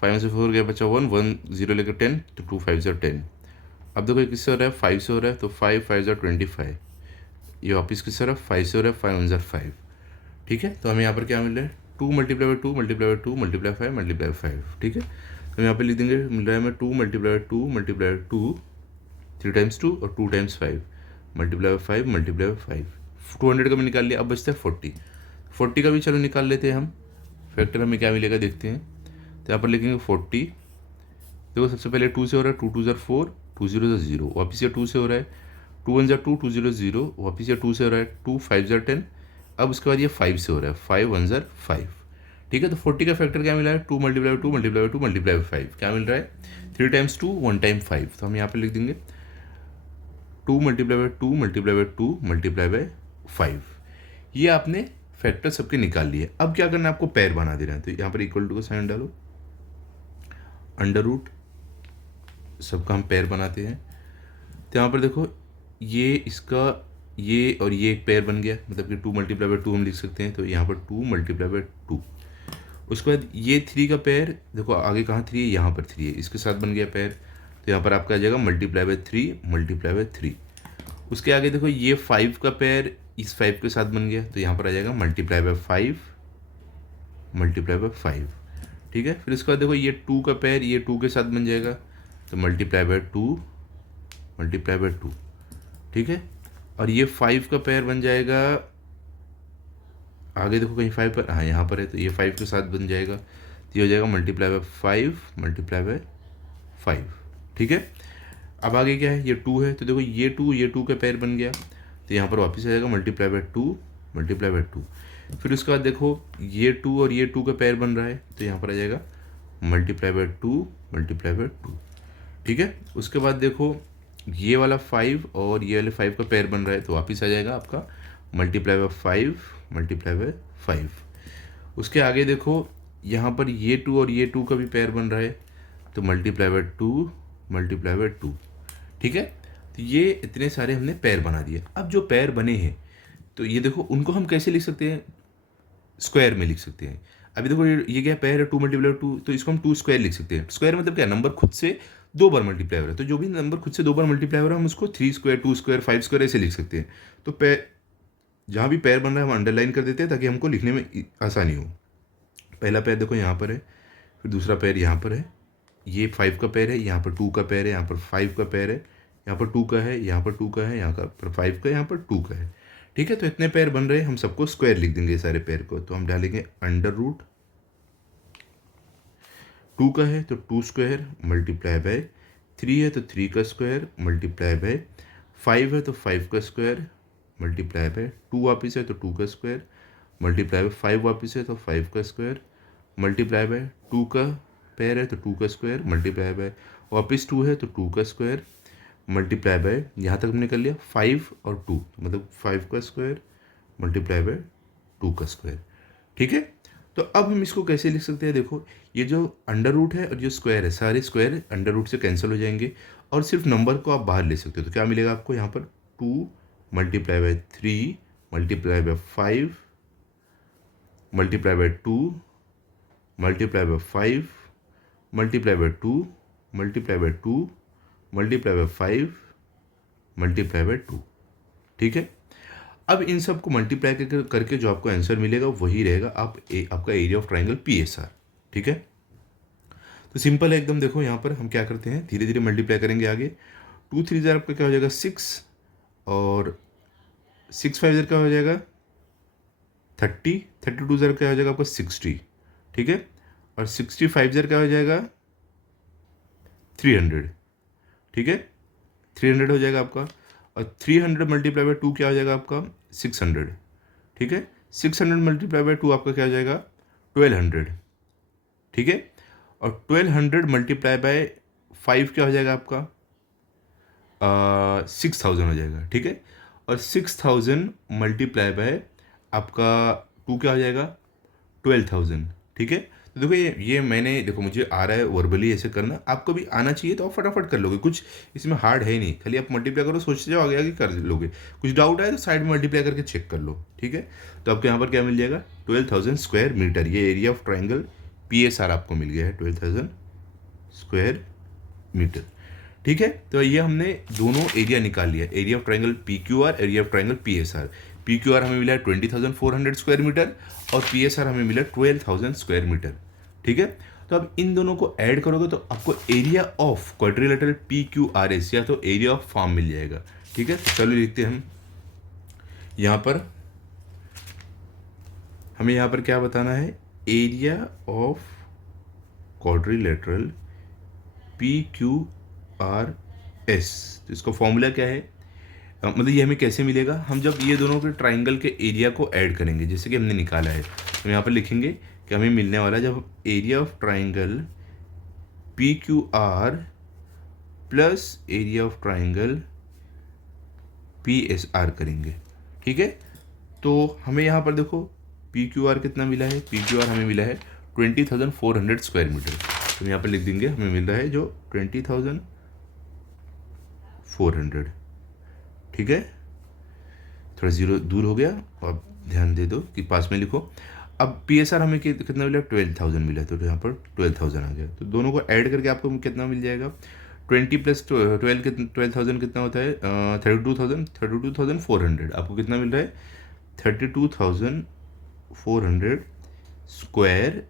5 में से 4 गया बचा 1, 1 0 लेकर 10, तो 2 5 ज़ा 10। अब देखो ये किससे हो रहा है? 5 से हो रहा है, तो 5 5 ज़ा 25। ये वापस किससे हो रहा है? 5 से हो रहा है, 5 1 ज़ा 5। ठीक है, तो हमें यहाँ पर क्या मिल रहा है? 2 multiply by 2 multiply by 2 multiply 5 multiply 5। ठीक है, तो यहाँ पे लिख देंगे, मिल रहा है हमें 2 multiply by 2 multiply by 2, 3 times 2 और 2 times 5 multiply by 5 multiply by 5। 200 का भी निकाल लिया। अब बचता है 40। 40 का भी चलो निकाल लेते हैं हम। फैक्टर हमें क्या मिलेगा देखते हैं। तो यहाँ पर लिखेंगे 40। देखो सबसे पहले 2 से हो रहा है। 2 2 ज़ा 4, 2 0 ज़ा 0। वापस ये 2 से हो रहा है। 2 1 ज़ा 2, 2 0 0। वापस ये 2 से हो रहा है। 2 5 ज़ा 10। अब उसके बाद ये 5 से हो रहा है। 5 1 ज़ा 5। ठीक है, तो 40 का फैक्टर क्या मिला है? 2 मल्टीप्लाई 2 मल्टीप्लाई 2 मल्टीप्लाई 5। क्या मिल रहा है? 3 टाइम्स 2 1 टाइम 5। तो हम यहाँ पे लिख देंगे 2 multiply by 2 multiply by 2 multiply by 5। ये आपने फैक्टर सबके निकाल लिए। अब क्या करना है? आपको पैर बना देना है। तो यहाँ पर इक्वल टू का साइन डालो, अंडर रूट सबका हम पैर बनाते हैं। तो यहाँ पर देखो ये इसका ये और ये एक पैर बन गया, मतलब कि 2 मल्टीप्लाई बाई 2 हम लिख सकते हैं। तो यहाँ पर 2 मल्टीप्लाई बाई 2। उसके बाद ये 3 का पैर, देखो आगे कहाँ 3 है? यहाँ पर 3 है, इसके साथ बन गया पैर। तो यहाँ पर आपका आ जाएगा मल्टीप्लाई बाई 3 मल्टीप्लाई बाई 3। उसके आगे देखो ये 5 का पैर इस 5 के साथ बन गया, तो यहाँ पर आ जाएगा मल्टीप्लाई बाई 5 मल्टीप्लाई बाई 5। ठीक है, फिर उसके बाद देखो ये 2 का पैर ये 2 के साथ बन जाएगा, तो मल्टीप्लाई बाई 2 मल्टीप्लाई बाई 2। ठीक है, और ये 5 का पैर बन जाएगा, आगे देखो कहीं 5 पर, हाँ यहाँ पर है, तो ये 5 के साथ बन जाएगा, तो ये हो जाएगा मल्टीप्लाई बाई 5 मल्टीप्लाई बाई 5। ठीक है, अब आगे क्या है? ये 2 है, तो देखो ये 2 का पैर बन गया, तो यहाँ पर वापस आ जाएगा मल्टीप्लाई बाई 2 मल्टीप्लाई बाई 2। फिर उसके बाद देखो ये 2 और ये 2 का पैर बन रहा है, तो यहाँ पर आ जाएगा मल्टीप्लाई बाई 2 मल्टीप्लाई बाई 2। ठीक है, उसके बाद देखो ये वाला 5 और ये वाले 5 का पैर बन रहा है, तो वापस आ जाएगा आपका मल्टीप्लाई बाई 5 मल्टीप्लाई बाई 5। उसके आगे देखो यहाँ पर ये 2 और ये 2 का भी पैर बन रहा है, तो मल्टीप्लाई बाई 2 मल्टीप्लाई बाई 2। ठीक है, तो ये इतने सारे हमने पैर बना दिए। अब जो पैर बने हैं, तो ये देखो उनको हम कैसे लिख सकते हैं? स्क्वायर में लिख सकते हैं। अभी देखो ये क्या पैर है? 2 मल्टीप्लाई 2, तो इसको हम 2 स्क्वायर लिख सकते हैं। स्क्वायर मतलब क्या? नंबर खुद से 2 बार मल्टीप्लाई हो रहा है, तो जो भी नंबर खुद से 2 बार मल्टीप्लाई हो रहा है हम उसको 3 स्क्वायर 2 स्क्वायर 5 स्क्वायर ऐसे लिख सकते हैं। तो पैर जहाँ भी पैर बन रहा है हम अंडरलाइन कर देते हैं ताकि हमको लिखने में आसानी हो। पहला पैर देखो यहाँ पर है, फिर दूसरा पैर यहाँ पर है, ये 5 का पैर है, यहाँ पर 2 का पैर है, यहाँ पर 5 का पैर है, यहाँ पर 2 का है, यहाँ पर 2 का है, यहाँ पर 5 का, यहाँ पर 2 का है। ठीक है, तो इतने पेयर बन रहे हैं, हम सबको स्क्वायर लिख देंगे सारे पेयर को। तो हम डालेंगे अंडर रूट 2 का है तो 2 स्क्वायर मल्टीप्लाई बाय 3 है तो 3 का स्क्वायर मल्टीप्लाई बाय 5 है तो 5 का स्क्वायर मल्टीप्लाई बाय 2 वापस है तो 2 का स्क्वायर मल्टीप्लाई बाय 5 वापस है तो 5 का स्क्वायर मल्टीप्लाई बाय 2 का पेयर है तो 2 का स्क्वायर मल्टीप्लाई बाय वापस 2 है तो 2 का स्क्वायर मल्टीप्लाई बाय, यहाँ तक हमने कर लिया 5 और 2, मतलब 5 का स्क्वायर मल्टीप्लाई बाय 2 का स्क्वायर। ठीक है, तो अब हम इसको कैसे लिख सकते हैं? देखो, ये जो अंडर रूट है और जो स्क्वायर है, सारे स्क्वायर अंडर रूट से कैंसिल हो जाएंगे और सिर्फ नंबर को आप बाहर ले सकते हो। तो क्या मिलेगा आपको यहाँ पर? 2 multiply by 3 multiply by 5 multiply by 2 multiply by 5 multiply by 2 multiply by 2 multiply by 5 multiply by 2। ठीक है, अब इन सब को मल्टीप्लाई करके जो आपको आंसर मिलेगा वही रहेगा आपका एरिया ऑफ ट्राइंगल PSR। ठीक है, तो सिंपल है एकदम। देखो यहाँ पर हम क्या करते हैं, धीरे धीरे मल्टीप्लाई करेंगे आगे। 2 3 ज़र आपका क्या हो जाएगा 6 और 6 5 ज़र क्या हो जाएगा 30, 32 ज़र क्या हो जाएगा आपका 60। ठीक है, और 65 ज़र क्या हो जाएगा 300। ठीक है, 300 हो जाएगा आपका, और 300 मल्टीप्लाई बाय 2 क्या हो जाएगा आपका 600। ठीक है, 600 मल्टीप्लाई बाय 2 आपका क्या हो जाएगा 1200। ठीक है, और 1200 मल्टीप्लाई बाय 5 क्या हो जाएगा आपका 6000 हो जाएगा। ठीक है, और 6000 मल्टीप्लाई बाय आपका 2 क्या हो जाएगा 12000। ठीक है, तो देखो ये मैंने, देखो मुझे आ रहा है वर्बली ऐसे करना, आपको भी आना चाहिए तो आप फटाफट कर लोगे, कुछ इसमें हार्ड है नहीं, खाली आप मल्टीप्लाई करो, सोचते जाओ आगे आगे कर लोगे। कुछ डाउट आए तो साइड में मल्टीप्लाई करके चेक कर लो। ठीक है, तो आपको यहाँ पर क्या मिल जाएगा 12000 स्क्वायर मीटर, ये एरिया ऑफ ट्राइंगल PSR आपको मिल गया है 12000 स्क्वायर मीटर। ठीक है, तो ये हमने दोनों एरिया निकाल लिया, area of triangle PQR, area of triangle PSR। PQR हमें मिला है 20,400 स्क्वायर मीटर और PSR हमें मिला 12,000 स्क्वायर मीटर। ठीक है, तो अब इन दोनों को ऐड करोगे तो आपको एरिया ऑफ क्वाड्रिलेटरल PQRS या तो एरिया ऑफ फॉर्म मिल जाएगा। ठीक है, तो चलो लिखते हैं हम यहाँ पर, हमें यहाँ पर क्या बताना है, एरिया ऑफ क्वाड्रिलेटरल PQRS। तो इसका फॉर्मूला क्या है, मतलब ये हमें कैसे मिलेगा, हम जब ये दोनों के ट्राइंगल के एरिया को ऐड करेंगे, जैसे कि हमने निकाला है, तो यहाँ पर लिखेंगे कि हमें मिलने वाला जब area of triangle PQR plus area of triangle PSR करेंगे। ठीक है, तो हमें यहाँ पर देखो PQR कितना मिला है, PQR हमें मिला है 20,400 स्क्वायर मीटर। तो यहाँ पर लिख देंगे हमें मिल रहा है जो 20,400। ठीक है, थोड़ा जीरो दूर हो गया, अब ध्यान दे दो कि पास में लिखो। अब PSR हमें कितना मिला 12,000 मिला, तो यहाँ पर 12,000 आ गया। तो दोनों को ऐड करके आपको कितना मिल जाएगा 20 प्लस 12,000 कितना होता है 32,400। आपको कितना मिल रहा है 32,400 स्क्वायर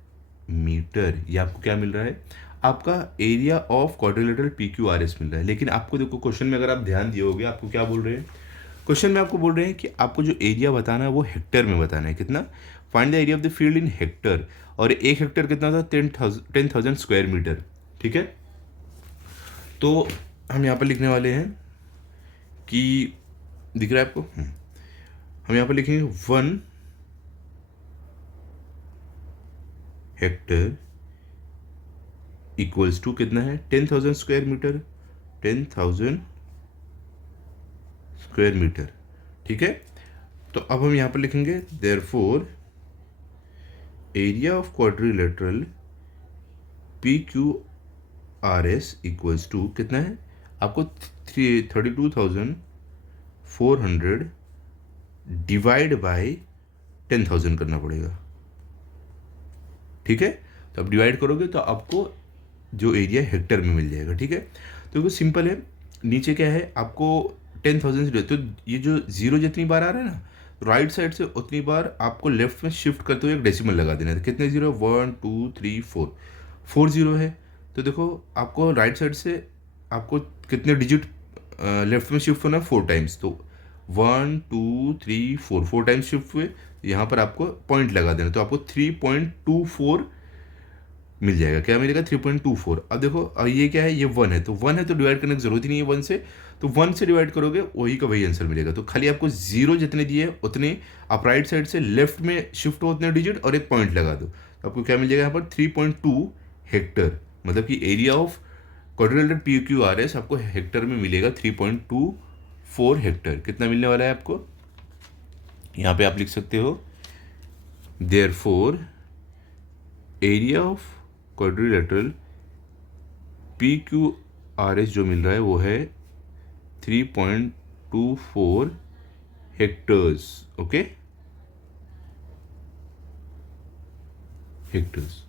मीटर। ये आपको क्या मिल रहा है, आपका एरिया ऑफ क्वाड्रिलेटरल PQRS मिल रहा है। लेकिन आपको देखो क्वेश्चन में अगर आप ध्यान दिए होगे, आपको क्या बोल रहे हैं, क्वेश्चन में आपको बोल रहे हैं कि आपको जो एरिया बताना है वो हेक्टर में बताना है। कितना, find the area of the field in Hector, और एक हेक्टर कितना था 10,000 स्क्वायर मीटर। ठीक है, तो हम यहाँ पर लिखने वाले हैं कि, दिख रहा है आपको, हम यहाँ पर लिखेंगे 1 हेक्टर इक्वल्स टू कितना है 10,000 स्क्वायर मीटर, 10,000 स्क्वायर मीटर। ठीक है, तो अब हम यहाँ पर लिखेंगे therefore area of quadrilateral PQRS equals to कितना है, आपको 32,400 डिवाइड बाय 10,000 करना पड़ेगा। ठीक है, तो अब डिवाइड करोगे तो आपको जो एरिया हेक्टर में मिल जाएगा। ठीक है, तो वो सिंपल है, नीचे क्या है आपको 10,000 तो ये जो जीरो जितनी बार आ रहा है ना राइट साइड से उतनी बार आपको लेफ्ट में शिफ्ट करते हुए एक डेसिमल लगा देना है। तो कितने जीरो, 1 2 3 4 जीरो है। तो देखो आपको राइट साइड से आपको कितने डिजिट लेफ्ट में शिफ्ट होना है 4 टाइम्स, तो 1 2 3 4 4 टाइम्स शिफ्ट हुए, यहाँ पर आपको पॉइंट लगा देना, तो आपको 3.24 मिल जाएगा। क्या मिलेगा? 3.24। अब देखो ये क्या है, ये 1 है, तो 1 है तो डिवाइड करने की जरूरत ही नहीं है 1 से, तो 1 से डिवाइड करोगे वही का वही आंसर मिलेगा। तो खाली आपको जीरो जितने दिए उतने आप राइट साइड से लेफ्ट में शिफ्ट हो उतने डिजिट और एक पॉइंट लगा दो, तो आपको क्या मिल जाएगा यहाँ पर 3.2 हेक्टर, मतलब कि एरिया ऑफ क्वाड्रिलेटरल PQRS आपको हेक्टर में मिलेगा 3.24 हेक्टर। कितना मिलने वाला है आपको? यहाँ पे आप लिख सकते हो therefore area of quadrilateral PQRS जो मिल रहा है वो है 3.24 हेक्टर्स। Okay, hectares.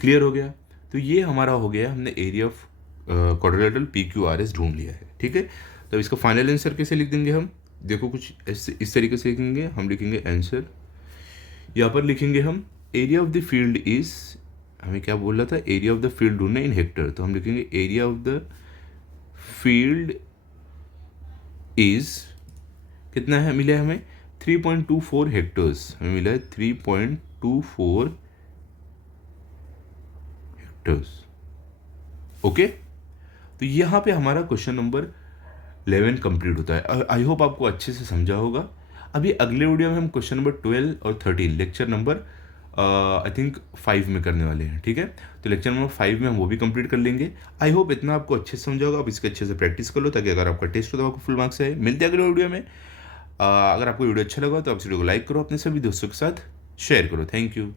क्लियर हो गया? तो ये हमारा हो गया, हमने एरिया ऑफ क्वाड्रिलेटरल PQRS ढूंढ लिया है। ठीक है, तो इसका फाइनल आंसर कैसे लिख देंगे हम? देखो कुछ इस तरीके से लिखेंगे हम, लिखेंगे आंसर, यहाँ पर लिखेंगे हम area of the field is, हमें क्या बोल रहा था, एरिया ऑफ द फील्ड ढूंढना इन हेक्टर, तो हम लिखेंगे area of the field is, कितना है मिला है हमें? 3.24 हेक्टर्स, हमें मिला है 3.24 हेक्टर्स। ओके, तो यहाँ पे हमारा क्वेश्चन नंबर 11 कंप्लीट होता है। आई होप आपको अच्छे से समझा होगा। अभी अगले वीडियो में हम क्वेश्चन नंबर 12 और 13 लेक्चर नंबर आई थिंक 5 में करने वाले हैं। ठीक है, तो लेक्चर नंबर 5 में हम वो भी कंप्लीट कर लेंगे। आई होप इतना आपको अच्छे से समझा होगा। आप इसके अच्छे से प्रैक्टिस कर लो, ताकि अगर आपका टेस्ट हो तो आपको फुल मार्क्स आए। मिलते हैं अगले वीडियो में। अगर आपको वीडियो अच्छा लगा तो आप इस वीडियो को लाइक करो, अपने सभी दोस्तों के साथ शेयर करो। Thank you.